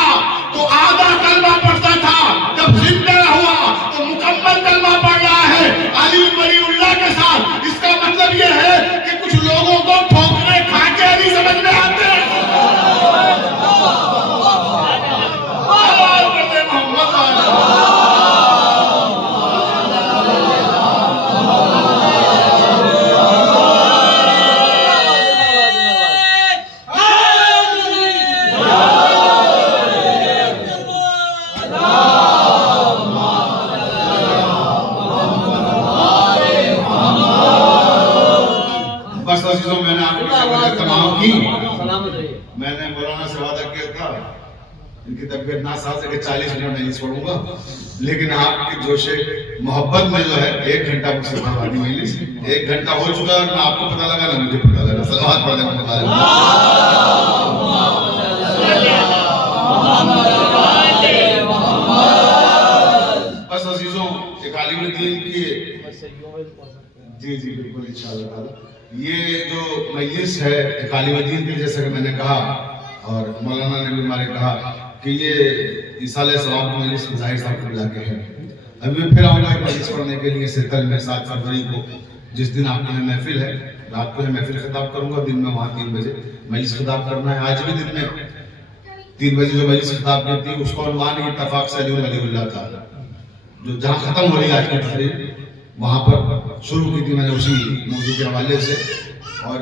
تو آدھا کلمہ پڑھتا تھا، جب زندہ ہوا تو مکمل کلمہ پڑھ رہا ہے علی ولی اللہ کے ساتھ۔ اس کا مطلب یہ ہے کہ کچھ لوگوں کو ٹھوکرے کھا کے علی سمجھ میں آتے ہیں۔ بس عزیزوں، میں نے آپ کی خبریں تمام کی۔ میں نے مولانا سے وعدہ کیا تھا، ان کی طبیعت ناساز ہے کہ 40 منٹ نہیں چھوڑوں گا، لیکن آپ کی جوش محبت میں جو ہے 1 گھنٹہ مجھ سے بھروانی مجلس، 1 گھنٹہ ہو چکا اور نہ آپ کو پتہ لگا نہ مجھے پتہ لگا۔ صلوات پڑھ دیں محمد علیہ۔ بس عزیزوں، ایک عالم دین کی جی بالکل انشاءاللہ تعالی یہ جو مجلس ہے ایک عالم دین کی، جیسا کہ میں نے کہا اور مولانا نے بھی ہمارے کہا کہ یہ عیسیٰ علیہ السلام کی مجلس ظاہر صاحب کو بلا کے ہے۔ ابھی میں پھر آؤں گا ایک مجلس پڑھنے کے لیے ستل میں 7 فروری کو، جس دن آپ کے یہاں محفل ہے، رات کو محفل خطاب کروں گا، دن میں وہاں 3 بجے مجلس خطاب کرنا ہے۔ آج بھی دن میں 3 بجے جو مجلس خطاب کی تھی اس کا عنوان اتفاق سے علی ولی اللہ تھا، جو جہاں ختم ہو رہی ہے آج کی تقریر وہاں پر شروع کی تھی میں نے اسی موضوع کے حوالے سے۔ اور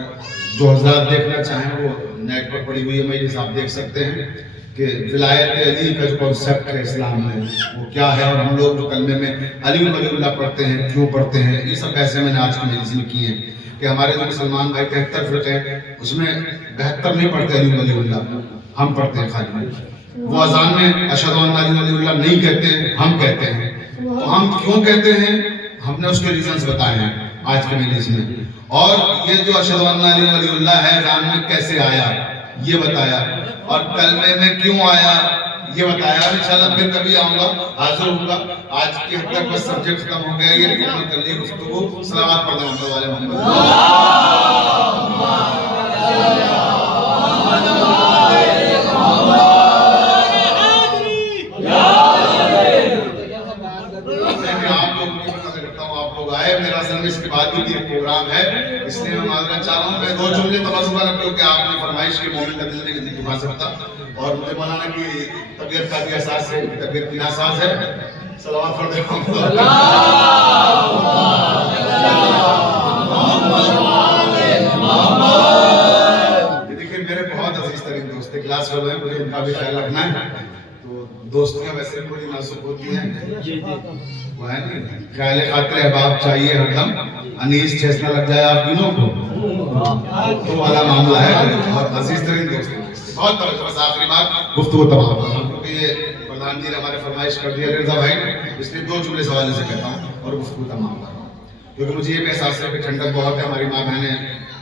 جو حضرات دیکھنا چاہیں وہ نیٹ پر پڑی ہوئی ہے مجلس، آپ دیکھ سکتے ہیں کہ ولایت علی کا جو کانسیپٹ ہے اسلام میں وہ کیا ہے، اور ہم لوگ جو کلمے میں علی ولی اللہ پڑھتے ہیں کیوں پڑھتے ہیں، یہ سب بحثیں میں نے آج کی مجلس میں کی ہیں کہ ہمارے جو مسلمان بھائی 73 فرقے ہیں اس میں 72 نہیں پڑھتے علی ولی اللہ، ہم پڑھتے ہیں خالی۔ وہ اذان میں اشہد ان لا الہ الا اللہ نہیں کہتے، ہم کہتے ہیں۔ تو ہم کیوں کہتے ہیں، ہم نے اس کے ریزنز بتائے ہیں آج کے مجلس میں، اور یہ جو اشہد ان لا الہ الا اللہ ہے اذان میں کیسے آیا یہ بتایا، اور کلمے میں کیوں آیا یہ بتایا۔ اور انشاءاللہ پھر کبھی آؤں گا، حاضر ہوں گا۔ آج کے حد تک بس سبجیکٹ ختم ہو گیا، یہ مکمل کر لی گفتگو۔ صلوات پڑھ دیں محمد والے محمد۔ میرا اصل میں اس کے بعد بھی ایک پروگرام ہے، اس لیے میں معذرت چاہ رہا ہوں۔ میں 2 جملے تبصرہ رکھ لوں کہ آپ نے فرمائش کے مومن کا دل نہیں دکھا سکتا، اور مجھے مولانا کی طبیعت کا بھی احساس ہے، طبیعت کی ناساز ہے۔ صلوات پڑھ دیں دیکھیے میرے بہت عزیز ترین دوست کلاس والے ہیں، مجھے ان کا بھی خیال رکھنا ہے۔ تو دوستیاں ویسے بھی بڑی نازک ہوتی ہیں، وہ ہے نہیں خیال خاطر احباب چاہیے ہر دم، انیس ٹھیسنا لگ جائے آپ دینوں کو، تو والا معاملہ ہے۔ اور عزیز ترین دوست بہت توجہ، بس آخری بات گفتگو تمام کرتا ہوں کیونکہ یہ پردھان جی نے ہمارے فرمائش کر دیا رضا بھائی نے، اس لیے 2 جملے سوالے سے کہتا ہوں اور گفتگو تمام کر رہا ہوں، کیونکہ مجھے یہ بھی احساس ہے کہ ٹھنڈک بہت ہے، ہماری ماں بہنیں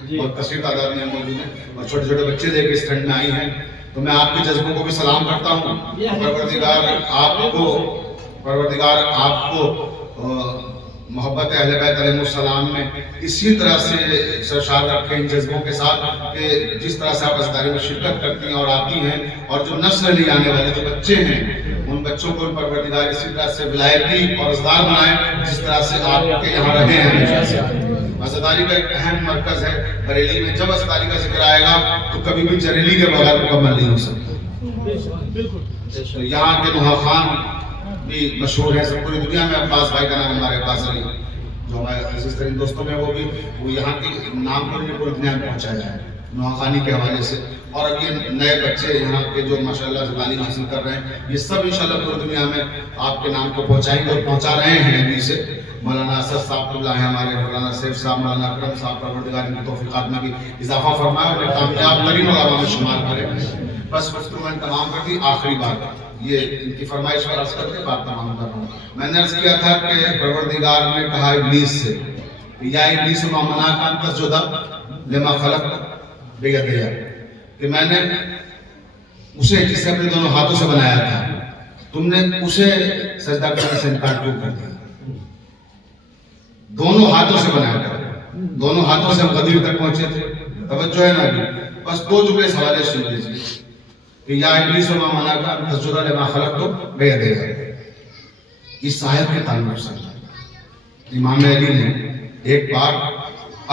بہت کثیر تعداد میں موجود ہیں اور چھوٹے چھوٹے بچے لے کے اس ٹھنڈ میں آئی ہیں. تو میں آپ کے جذبوں کو بھی سلام کرتا ہوں. پروردگار آپ کو محبت اہل بیت علیہ السلام میں اسی طرح سے سرشار رکھے ان جذبوں کے ساتھ کہ جس طرح سے آپ عزاداری میں شرکت کرتی ہیں اور آتی ہیں, اور جو نسل نہیں آنے والے جو بچے ہیں ان بچوں کو پروردگار اسی طرح سے ولایتی اور عزدار بنائے جس طرح سے آپ کے یہاں رہے ہیں ہمیشہ سے. عزاداری کا ایک اہم مرکز ہے بریلی میں. جب عزاداری کا ذکر آئے گا تو کبھی بھی جریلی کے بغیر مکمل نہیں ہو سکتا. یہاں کے نوحہ خان بھی مشہور ہے سب پوری دنیا میں. عباس بھائی کا نام ہمارے عباس علی جو ہمارے عزیز ترین دوستوں میں وہ یہاں کے نام کو پوری دنیا میں پہنچایا ہے نوحہ خانی کے حوالے سے. اور اب یہ نئے بچے یہاں کے جو ماشاءاللہ سے تعلیم حاصل کر رہے ہیں یہ سب انشاءاللہ پوری دنیا میں آپ کے نام کو پہنچائیں گے اور پہنچا رہے ہیں ابھی سے. مولانا اسد صاحب قبلہ ہیں ہمارے, مولانا سیف صاحب, مولانا اکرم صاحب, پروردگار ان کی توفیقات میں بھی اضافہ فرمائے اور کامیاب ترین علماء میں شمار کرے. بس گفتگو میں تمام کر دی. آخری بات یہ ان کی فرمائش پر عرض کر کے بات تمام کر رہا ہوں. میں نے عرض کیا تھا کہ پروردگار نے کہا ابلیس سے یا ابلیس ما منعک ان تسجد لما خلقت بیدی, کہ میں نے اسے جسے اپنے دونوں ہاتھوں سے بنایا تھا تم نے اسے سجدہ کرنے سے انکار کیوں کر دیا؟ دونوں ہاتھوں سے بنایا تھا, دونوں ہاتھوں سے ہم قدیر تک پہنچے تھے. توجہ ہے نا ابھی؟ بس دو جملے اس حوالے سن لیجیے کہ یا ابلیس ما منعک ان تسجد لما خلقت بیدی. اس آیت کے تعلق سے امام علی نے ایک بار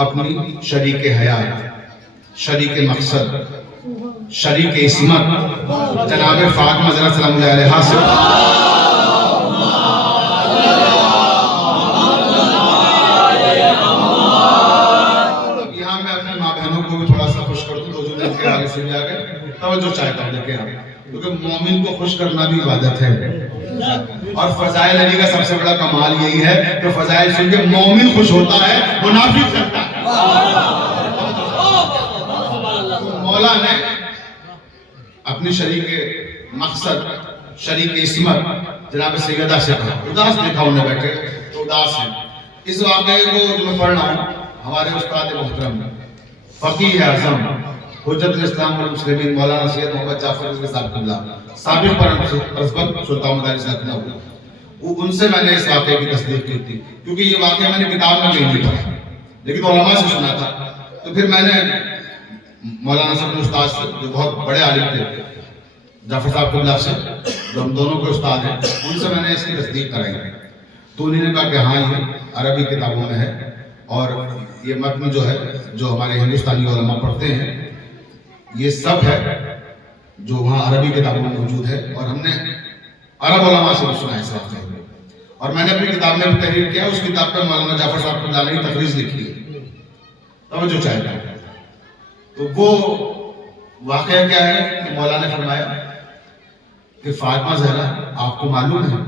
اپنی شریک حیات, شریک مقصد, شریک عصمت جناب فاطمہ زہرا سلام اللہ علیہا سے یہاں میں اپنی ماں بہنوں کو بھی تھوڑا سا خوش کر دوں. دو جملے کے آگے سے بھی آگے توجہ چاہتا ہوں دیکھیں آپ, کیونکہ مومن کو خوش کرنا بھی عبادت ہے. اور فضائل علی کا سب سے بڑا کمال یہی ہے کہ فضائل سن کے مومن خوش ہوتا ہے, منافق کرتا ہے. مولا نے اپنی شریک مقصد, شریک عصمت جناب سیدہ سے کہا, اداس دیکھا انہیں بیٹھے تو اداس ہیں. اس واقعے کو جو میں پڑھ رہا ہوں ہمارے استاد محترم فقیہ اعظم حجت الاسلام والمسلمین مولانا سید محمد جعفر رضوی صاحب قبلہ سابق پرنسپل سلطان مدارس لکھنؤ, ان سے میں نے اس واقعے کی تصدیق کی تھی کیونکہ یہ واقعہ میں نے کتاب میں کہیں نہیں پڑھا لیکن علماء سے سنا تھا. تو پھر میں نے مولانا صاحب کے استاد سے جو بہت بڑے عالم تھے جعفر صاحب قبلہ سے جو ہم دونوں کے استاد ہیں ان سے میں نے اس کی تصدیق کرائی. تو انہوں نے کہا کہ ہاں یہ عربی کتابوں میں ہے اور یہ متن جو ہے جو ہمارے ہندوستانی علماء پڑھتے ہیں یہ سب ہے جو وہاں عربی کتابوں میں موجود ہے اور ہم نے عرب علماء سے بھی سنا ہے اس واقعے میں. اور میں نے اپنی کتاب میں بھی تحریر کیا, اس کتاب پر مولانا جعفر صاحب قبلہ نے تقریر لکھی ہے. توجہ چاہتا ہے. تو وہ واقعہ کیا ہے کہ مولا نے فرمایا کہ فاطمہ زہرا آپ کو معلوم ہے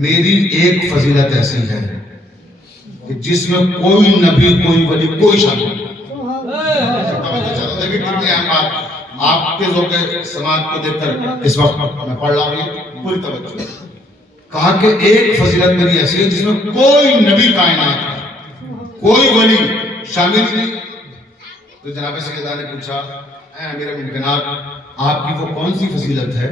میری ایک فضیلت ایسی ہے کہ جس میں کوئی نبی, کوئی ولی, کوئی شامل نہیں. دیکھیں کتنی اہم بات آپ کے ذوق سماعت کو دیکھ کر اس وقت میں پڑھ رہا ہوں, پوری توجہ. کہا کہ ایک فضیلت میری ایسی ہے جس میں کوئی نبی کائنات, کوئی ولی شامل نہیں. تو جناب سیدہ نے پوچھا اے امیر ممکنات آپ کی وہ کون سی فضیلت ہے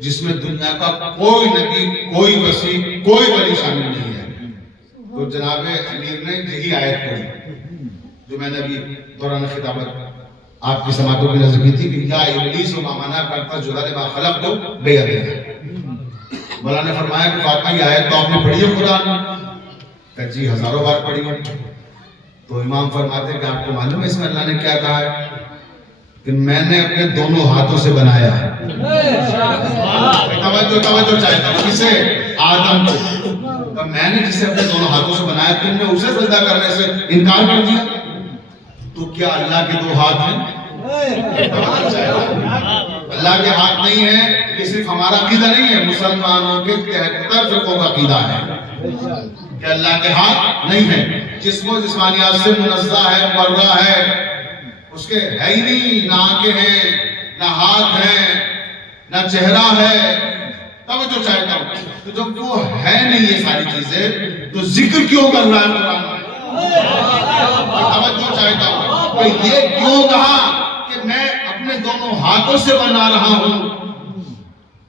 جس میں دنیا کا کوئی نبی, کوئی وسیع, کوئی ولی شامل نہیں ہے؟ تو جناب امیر نے یہی آیت پڑھی جو میں نے ابھی دوران خطابت آپ کی سماعتوں کی نظر کی تھی کہ یا ابلیس ما منعک ان تسجد لما خلقت بیدی. مولا نے فرمایا کہ فاطمہ یہ آیت تو آپ نے پڑھی ہے قرآن میں؟ کہ جی ہزاروں بار پڑھی ہے. تو امام فرماتے ہیں کہ آپ کو معلوم ہے اس میں اللہ نے کیا کہا ہے کہ میں نے اپنے دونوں ہاتھوں سے بنایا ہے. توجہ چاہتا ہوں کسے؟ آدم کو. تو میں نے جسے اپنے دونوں ہاتھوں سے بنایا تم نے اسے سجدہ کرنے سے انکار کر دیا. تو کیا اللہ کے دو ہاتھ ہیں؟ اللہ کے ہاتھ نہیں ہے. یہ صرف ہمارا عقیدہ نہیں ہے, مسلمانوں کے 73 فرقوں کا عقیدہ ہے کہ اللہ کے ہاتھ نہیں ہے. جسم و جسمانیات سے منزہ ہے, مبرہ ہے, اس کے ہے ہی نہیں. نہ آنکھیں ہیں, نہ ہاتھ ہیں, نہ چہرہ ہے. توجہ چاہتا ہوں. تو جب وہ ہے نہیں یہ ساری چیزیں تو ذکر کیوں کر رہا ہے قرآن میں؟ توجہ چاہتا ہوں. کہ یہ کیوں کہا کہ میں اپنے دونوں ہاتھوں سے بنا رہا ہوں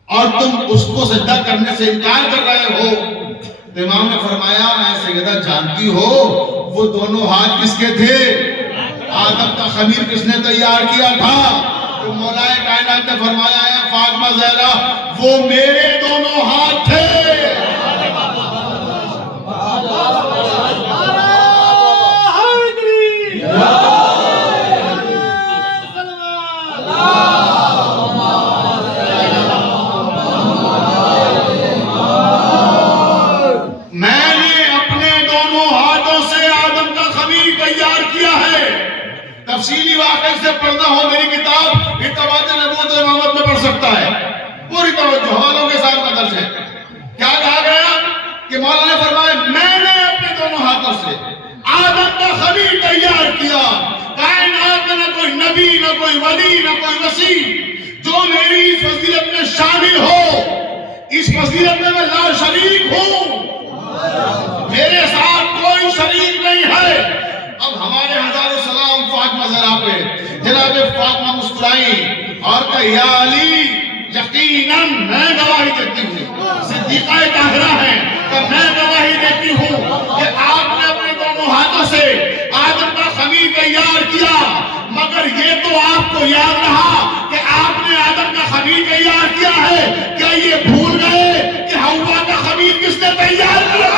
اور تم اس کو سجدہ کرنے سے انکار کر رہے ہو؟ تو امام نے فرمایا اے سیدہ جانتی ہو وہ دونوں ہاتھ کس کے تھے؟ آدم کا خمیر کس نے تیار کیا تھا؟ تو مولا کائنات نے فرمایا ہے فاطمہ زہرا وہ میرے دونوں ہاتھ تھے۔ میں نے اپنے دونوں ہاتھوں سے آدم کا خمیر تیار کیا ہے۔ تفصیلی واقعے سے پڑھنا ہو میری کتاب ارتباط نبوت و امامت میں پڑھ سکتا ہے، پوری توجہ حوالوں کے ساتھ مدرج ہے۔ کیا کہا گیا کہ مولا نے فرمایا میں نے اپنے دونوں ہاتھوں سے آدم کا خمیر تیار کیا۔ کائنات میں نہ کوئی نبی، نہ کوئی ولی، نہ کوئی وسیع جو میری اس فضیلت میں شامل ہو، اس فضیلت میں لا شریک ہوں، میرے ساتھ کوئی شریک نہیں ہے۔ اب ہمارے ہزاروں سلام فاطمہ زہرا پہ۔ جناب فاطمہ مسکرائی اور کہا یا علی یقیناً میں گواہی دیتی ہوں، صدیقہ طاہرہ ہے کہ میں گواہی دیتی ہوں کہ آپ نے اپنے دونوں ہاتھوں سے آدم کا خمیر تیار کیا، مگر یہ تو آپ کو یاد رہا کہ آپ نے آدم کا خمیر تیار کیا ہے، کیا یہ بھول گئے کہ حوا کا خمیر کس نے تیار کیا؟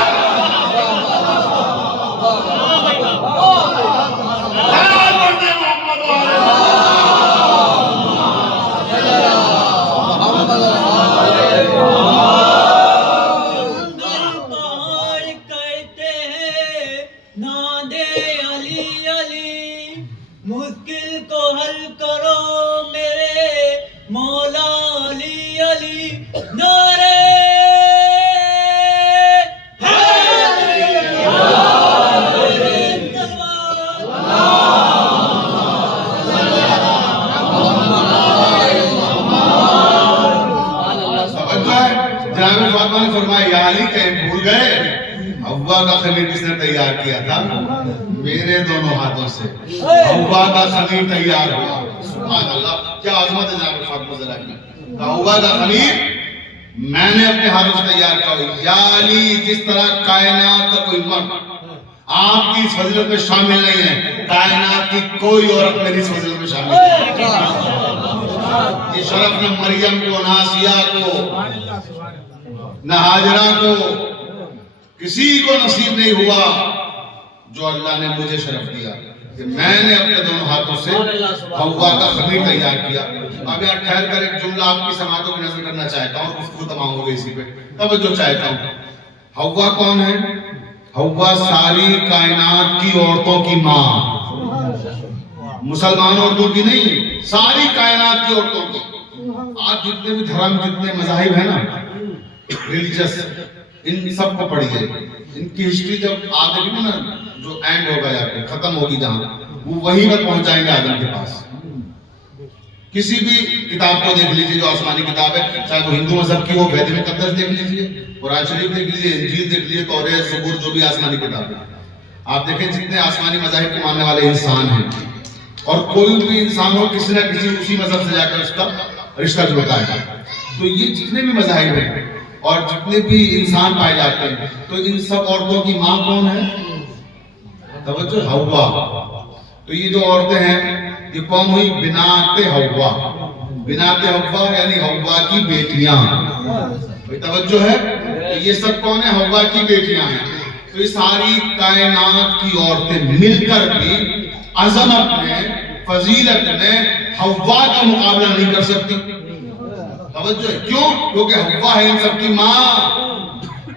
مشکل کو حل کرو میرے مولا علی علی نعرے جناب فاطمہ نے فرمایا یا علی کہیں بھول گئے حوا کا خمیر کس نے تیار کیا تھا؟ میرے دونوں ہاتھوں سے حوا کا خمیر تیار ہوا۔ سبحان اللہ، کیا عظمت ہے جناب فاطمہ زہرا کی۔ حوا کا خمیر میں نے اپنے ہاتھوں سے تیار کیا ہوا۔ یا علی جس طرح کائنات کا کوئی مرد آپ کی اس فضیلت میں شامل نہیں ہے، کائنات کی کوئی عورت میری اس فضیلت میں شامل نہیں ہے۔ یہ شرف نہ مریم کو، نہ آسیہ کو، نہ ہاجرہ کو، کسی کو نصیب نہیں ہوا جو اللہ نے مجھے شرف دیا کہ میں نے اپنے دونوں ہاتھوں سے حوا کا خمیر تیار کیا۔ اب یہاں ٹھہر کر ایک جملہ آپ کی سماعتوں کی نظر کرنا چاہتا ہوں، گفتگو تمام ہو گئی اسی پہ، توجہ چاہتا ہوں۔ حوا کون ہے؟ حوا ساری کائنات کی عورتوں کی ماں، مسلمان عورتوں کی نہیں، ساری کائنات کی عورتوں کی۔ آج جتنے بھی دھرم، جتنے مذاہب ہیں نا ریلیجس، ان سب کو پڑھیے، ان کی ہسٹری جب آگے بھی نا جو اینڈ ہوگا یا پھر ختم ہوگی جہاں، وہ وہیں پر پہنچائیں گے آدم کے پاس۔ کسی بھی کتاب کو دیکھ لیجئے جو آسمانی کتاب ہے، چاہے وہ ہندو مذہب کی ہو، وید مقدس دیکھ لیجئے، قرآن شریف دیکھ لیجئے، انجیل دیکھ لیجئے، توریت، زبور، جو بھی آسمانی کتاب ہے، آپ دیکھیں جتنے آسمانی مذاہب کو ماننے والے انسان ہیں، اور کوئی بھی انسان ہو کسی نہ کسی اسی مذہب سے جا کر اس کا رشتہ جڑتا ہے۔ تو یہ جتنے بھی مذاہب ہیں اور جتنے بھی انسان پائے جاتے ہیں، تو ان سب عورتوں کی ماں کون ہے؟ توجہ، حوا۔ تو یہ جو عورتیں ہیں یہ کون ہوئی؟ بنات حوا۔ بنات حوا یعنی حوا کی بیٹیاں۔ توجہ ہے، یہ سب کون ہیں؟ حوا کی بیٹیاں ہیں۔ تو یہ ساری کائنات کی عورتیں مل کر بھی عظمت میں، فضیلت میں حوا کا مقابلہ نہیں کر سکتی۔ توجہ ہے، کیوں؟ کیونکہ حوا ہے ان سب کی ماں،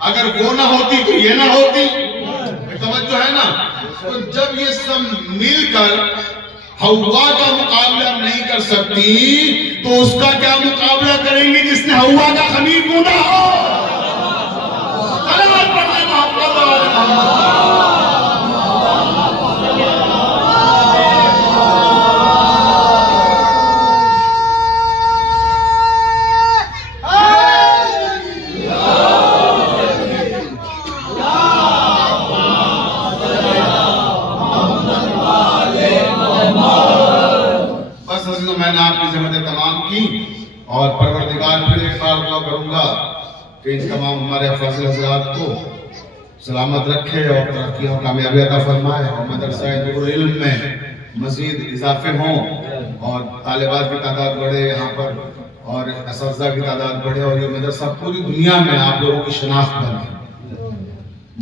اگر وہ نہ ہوتی تو یہ نہ ہوتی۔ توجہ ہے نا؟ تو جب یہ سب مل کر حوا کا مقابلہ نہیں کر سکتی تو اس کا کیا مقابلہ کریں گی جس نے حوا کا خمیر گوندا ہو؟ کلمات پڑھیں محمد آل محمد۔ میں نے آپ کی زحمتیں تمام کی، اور پروردگار پھر ایک بار دعا کروں گا کہ ان تمام ہمارے افاضل حضرات کو سلامت رکھے اور ترقی اور کامیابی عطا فرمائے، اور مدرسہ نور العلم میں مزید اضافے ہوں، اور طالبات کی تعداد بڑھے یہاں پر، اور اساتذہ کی تعداد بڑھے، اور یہ مدرسہ پوری دنیا میں آپ لوگوں کی شناخت بنے۔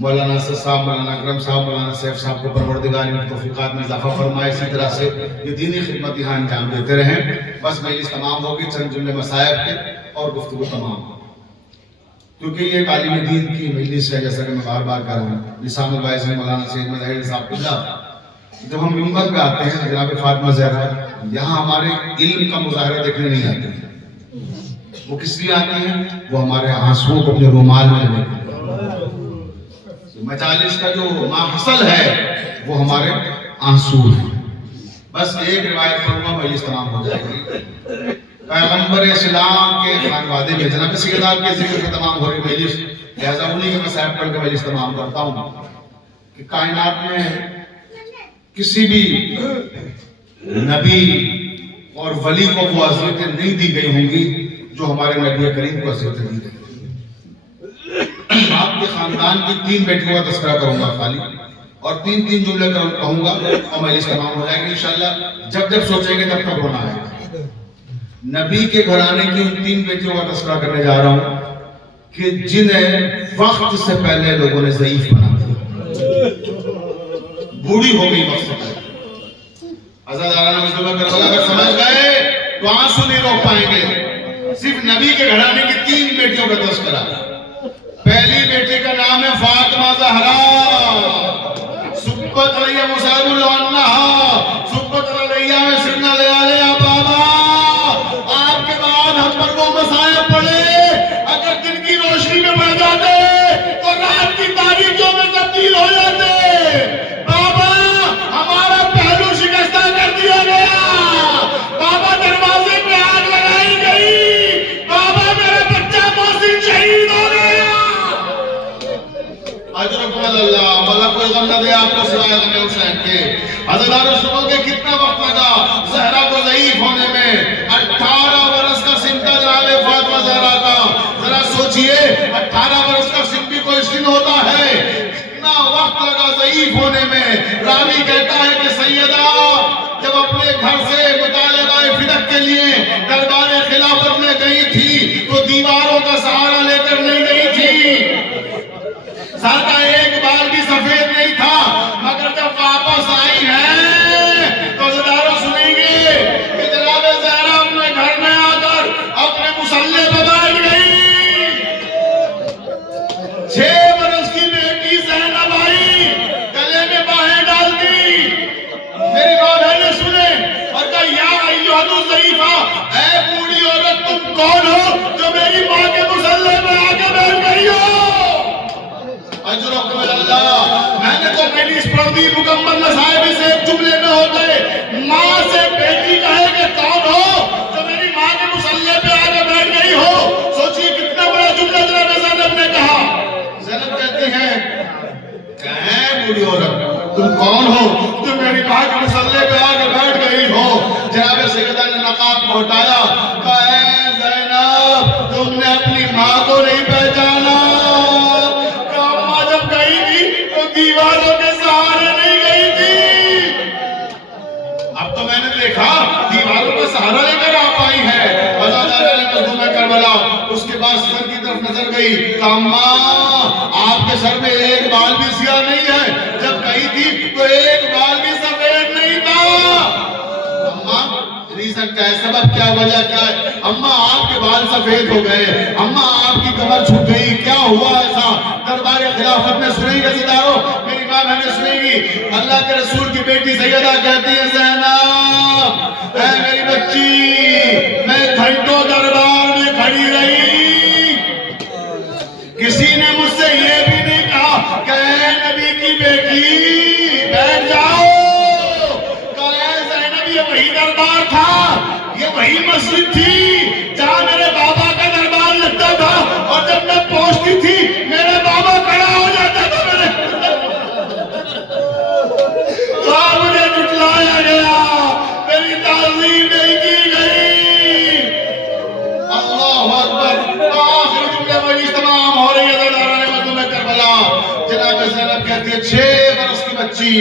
مولانا اسد صاحب، مولانا اکرم صاحب، مولانا سیف صاحب کو پروردگار ان توفیقات میں اضافہ فرمائے، اسی طرح سے یہ دینی خدمت یہاں انجام دیتے رہیں۔ بس مجلس تمام ہوگی، چند جملے مسائب کے اور گفتگو تمام، کیونکہ یہ ایک عالم دین کی مجلس ہے، جیسا کہ میں بار بار کہہ رہا ہوں۔ لسان الواعظ مولانا سید مظہر صاحب قبلہ جب ہم منبر پہ آتے ہیں جناب فاطمہ زہرا، یہاں ہمارے علم کا مظاہرہ دیکھنے نہیں آتے ہیں، وہ کس لیے آتے ہیں؟ وہ ہمارے آنسوؤں کو اپنے رومال میں لینے کے لیے۔ مجالس کا جو ماحصل ہے وہ ہمارے آنسو ہیں۔ بس ایک روایت پڑھوں مجلس تمام ہو جائے گی۔ پیغمبر اسلام کے خانوادے میں جناب سید آپ کے ذکر میں تمام ہو رہی مجلس، لہذا انہیں کے مسائب پڑھ کے مجلس تمام کرتا ہوں کہ کائنات میں کسی بھی نبی اور ولی کو وہ عزتیں نہیں دی گئی ہوں گی جو ہمارے نبی کریم کو عزتیں دی گئی۔ آپ کے خاندان کی 3 بیٹیوں کا تذکرہ کروں گا خالی، اور 3 جملے کہوں گا اور مجلس تمام ہو جائے گی انشاءاللہ۔ جب جب سوچیں گے تب تک رونا آئے گا۔ نبی کے گھرانے کی ان 3 بیٹیوں کا تذکرہ کرنے جا رہا ہوں کہ جنہیں وقت سے پہلے لوگوں نے ضعیف بنا دیا، بوڑھی ہو گئی وقت سے پہلے۔ عزادارانہ مجدوبہ کربلا اگر سمجھ گئے تو آنسو نہیں روک پائیں گے۔ صرف نبی کے گھرانے کی 3 بیٹیوں کا تذکرہ۔ پہلی بیٹی کا نام ہے فاطمہ زہرا، سبت علیہ مسائب اللہ عنہ، سبت علیہ میں سرنا لے آلے بابا۔ آپ کے بعد ہم پر وہ مسائب پڑے، اگر دن کی روشنی میں بڑھ جاتے تو رات کی تاریکیوں میں تبدیل ہو جاتے۔ بابا ہمارا پہلو شکستہ کر دیا گیا، بابا دروازے پہ آگ لگائی گئی، بابا میرا بچہ محسن شہید ہو گیا۔ اجرکم اللہ، بھلا کوئی غم نہ دے آپ کو سوائے غم حسین کے۔ حضرات سنو کہ کتنا وقت لگا زہرا کو ضعیف ہونے میں؟ 18 برس کا سن تھا جناب فاطمہ زہرا کا۔ ذرا سوچئے 18 برس کا سن بھی کوئی سن ہوتا ہے؟ کتنا وقت لگا ضعیف ہونے میں؟ راوی کہتا ہے کہ سیدہ جب اپنے گھر سے مطالبہ فدق کے لیے دربار خلافت میں گئی تھی تو دیواروں کا سہارا لے کر نہیں گئی تھی، سر کا ایک بال بھی سفید نہیں تھا، مگر جب واپس آئی ہے تو زداروں سنیں گے کہ جناب زہرا اپنے گھر میں آ کر اپنے مسلح پہ بیٹھ گئی۔ 6 برس کی بیٹی زینب آئی، گلے میں باہیں ڈال دی، میری ماں بہنیں سنیں اور کہا یا ایھا الضعیفہ، اے بوڑھی عورت تم کون ہو جو میری ماں کے مسلح پہ آ کے بیٹھ گئی ہو؟ اجرکم اللہ، میں نے تو میری اس پردی مکمل مسائب سے ایک جملے میں ہو گئے۔ ماں سے بیٹی کہے کہ کون ہو جو میری ماں کے مسلح پہ آگے بیٹھ گئی ہو؟ سوچیے کتنا بڑا جملہ جناب زینب نے کہا۔ زینب کہتی ہیں کہیں بوڑھی عورت تم کون ہو جو میری ماں کے مسلح پہ آگے بیٹھ گئی ہو؟ جناب سیدہ نے نقاب کو ہٹایا، کہا اے زینب تم نے اپنی ماں کو نہیں پہچانا، دیواروں کے سہارے نہیں گئی تھی۔ اب تو میں نے دیکھا دیواروں کا سہارا لے کر آپ آئی ہے۔ عزادارانہ مظلوم کربلا اس کے بعد سر کی طرف نظر گئی، کہا ماں آپ کے سر میں ایک بال بھی سیاہ نہیں ہے، جب گئی تھی تو ایک بال بھی سفید نہیں تھا۔ اماں ریزن کیا ہے، سبب کیا، وجہ کیا ہے؟ اماں آپ کے بال سفید ہو گئے، اماں آپ کی کمر چھپ گئی، کیا ہوا ایسا؟ دربار خلافت میں سنیں گے ستاروں، میری ماں بہنیں سنیں گی۔ اللہ کے رسول کی بیٹی سیدہ کہتی ہے زینب اے میری بچی، میں گھنٹوں دربار میں کھڑی رہی، کسی نے مجھ سے یہ بھی نہیں کہا کہ اے نبی کی بیٹی بیٹھ جاؤ۔ کہا اے زینب یہ وہی دربار تھا، یہ وہی مسجد تھی جہاں میرے بابا کا دربار لگتا تھا، اور جب میں پہنچتی تھی میرے بابا کھڑا ہو جاتا تھا، مجھے جھٹلایا گیا، میری تعظیم نہیں کی گئی۔ جناب زینب کہتی ہے 6 برس کی بچی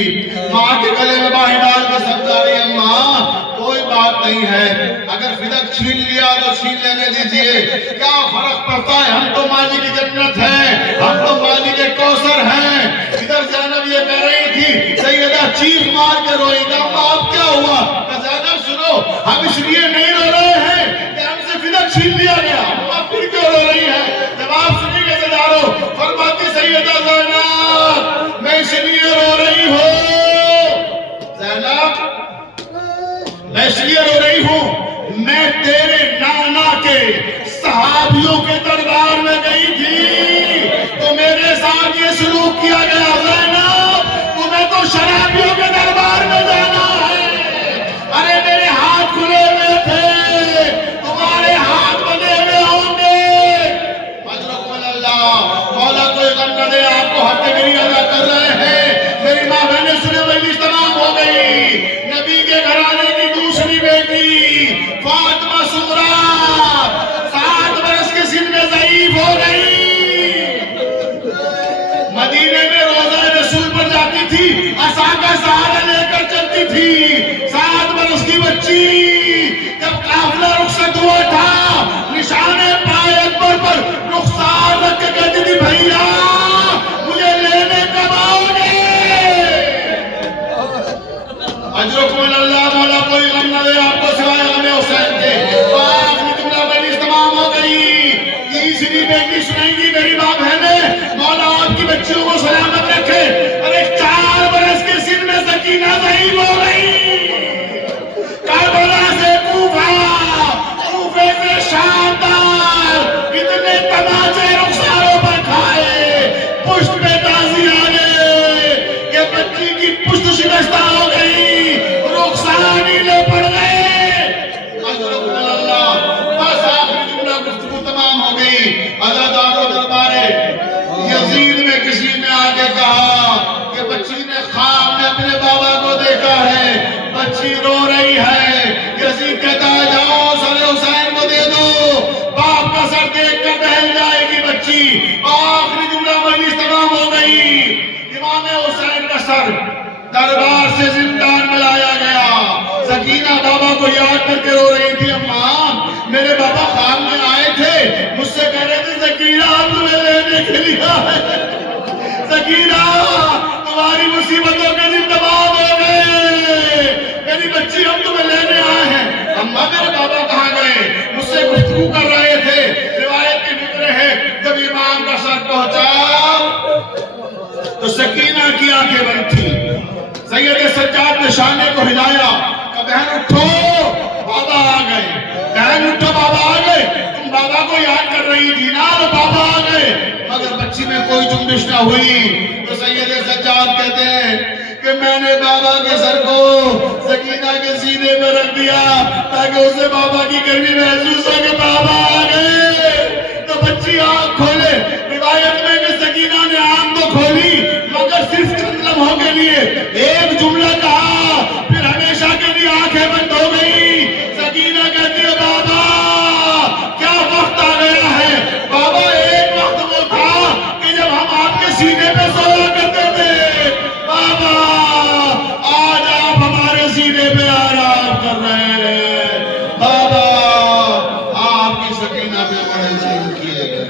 ماں کے گلے میں باہیں ڈال کے سمجھا رہی ہے ماں کوئی بات نہیں ہے، اگر فدق چھین لیا تو چھین لینے دیجئے، کیا فرق پڑتا ہے، ہم تو مالی کی جنت ہیں، ہم تو مالی کے کوثر ہیں۔ ادھر زینب یہ کہہ رہی تھی، سیدہ چیخ مار کے روئی، کہا اب کیا ہوا؟ کہ زینب سنو، ہم اس لیے نہیں رو رہے ہیں کہ ہم سے فدق چھین لیا گیا، اب پھر کیوں رو رہی ہے؟ جواب سنی گے زدارو، فرماتی سیدہ زینب میں اس لیے رو رہی ہوں، زینب میں اس لیے رو رہی ہوں، میں تیرے نانا کے صحابیوں کے دربار میں گئی تھی تو میرے ساتھ یہ سلوک کیا گیا، زینب تمہیں تو شرابیوں کے دربار میں جانا ہے، ارے میرے ہاتھ کھلے ہوئے تھے، تمہارے ہاتھ بندھے ہوئے ہوں گے۔ اجرکم اللہ، مولا کوئی غم نہ دے، آپ کو حق گری ادا کر رہے ہیں، میری ماں بہنیں سنے مجلس تمام ہو گئی، نبی کے گھرانے کی دوسری بیٹی فاطمہ سغرا 7 برس کے سن میں ضعیف ہو گئی، مدینے میں روزہ رسول پر جاتی تھی، عصا کا سہارا لے کر چلتی تھی، 7 برس کی بچی، جب قافلہ رخصت ہوا تھا نشان پائے اکبر پر رخسار رکھ کے کہتی تھی بھیا مجھے لینے کب آؤ گے؟ اجرکم اللہ، مولا کوئی غم نہ دے آپ کو سوائے غم حسین کے۔ آخری جملہ مجلس تمام ہو گئی، تیسری بیٹی سنیں گی میری ماں بہنیں، مولا آپ کی بچیوں کو سلامت رکھے، ارے 4 برس کے سن میں سکینہ ضعیف ہو گئی، کربلا سے کوفہ، کوفے سے شام تک اتنے تماچے رخساروں پر کھائے، پشت پہ تازی آ گئے، یہ بچی کی پشت شکستہ ہو گئی، رخسار نیلے پڑ گئے۔ اجرکم اللہ، بس آخری جملہ گفتگو تمام ہو گئی، حضرت آقا دربارے یزید میں کسی نے آگے کہا کہ بچی نے خواب میں اپنے بابا کو دیکھا ہے، بچی رو رہی ہے، یزید کہتا ہے جاؤ سر حسین کو دے دو، باپ کا سر دیکھ کر بہل جائے گی بچی۔ آخری جملہ مجلس تمام ہو گئی، امام حسین کا سر دربار سے زندان میں لایا گیا، سکینہ بابا کو یاد کر کے رو رہی تھی، اماں میرے بابا خواب میں آئے تھے، مجھ سے کہہ رہے تھے سکینہ ہم تمہیں لینے کے لیے آئے، سکینہ تمہاری مصیبتوں کے دن تمام ہو گئے، میری بچی ہم تمہیں لینے آئے ہیں۔ اماں میرے بابا کہاں گئے؟ مجھ سے گفتگو کر رہے تھے، روایت کی فکر ہے جب امام کا سر پہنچا تو سکینہ کی آنکھیں بند تھی، سید سجاد نے شانے کو ہلایا کہ بہن اٹھو بابا آ گئے، بہن اٹھو بابا آ گئے، تم بابا کو یاد کر رہی تھی نا تو بابا آ گئے، مگر بچی میں کوئی جنبش نہ ہوئی۔ تو سید سجاد کہتے ہیں کہ میں نے بابا کے سر کو سکینہ کے سینے میں رکھ دیا تاکہ اسے بابا کی گرمی محسوس ہو کہ بابا آ گئے، تو بچی آنکھ کھولے، روایت میں کہ سکینہ نے آنکھ تو کھولی مگر صرف چند لمحوں کے لیے ایک جملہ کہا، پھر ہمیشہ کے لیے آنکھیں بند ہو گئی۔ سکینہ کہتی ہے بابا کیا وقت آ گیا ہے؟ بابا ایک وقت وہ تھا کہ جب ہم آپ کے سینے پہ سویا کرتے تھے، بابا آج آپ ہمارے سینے پہ آرام کر رہے ہیں، بابا آپ کی سکینہ پہ بڑے ظلم کیے گئے۔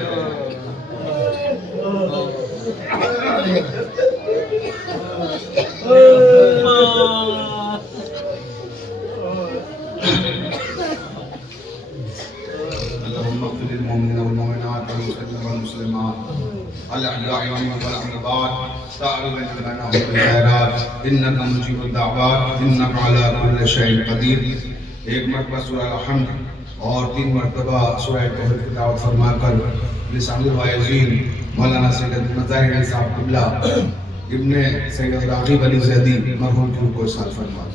اللهم اغفر للمؤمنين والمؤمنات والمسلمين والمسلمات الأحياء منهم والأموات سائر بيننا بالخيرات إنك مجيب الدعوات إنك على كل شيء قدير۔ ایک مرتبہ سورہ الحمد اور 3 مرتبہ سورہ توحید کی تلاوت فرما کر لسان الوائزین مولانا سید مظاہر علی صاحب قبلہ ابن سید راغب علی زیدی مرحوم کی کو ارسال فرما۔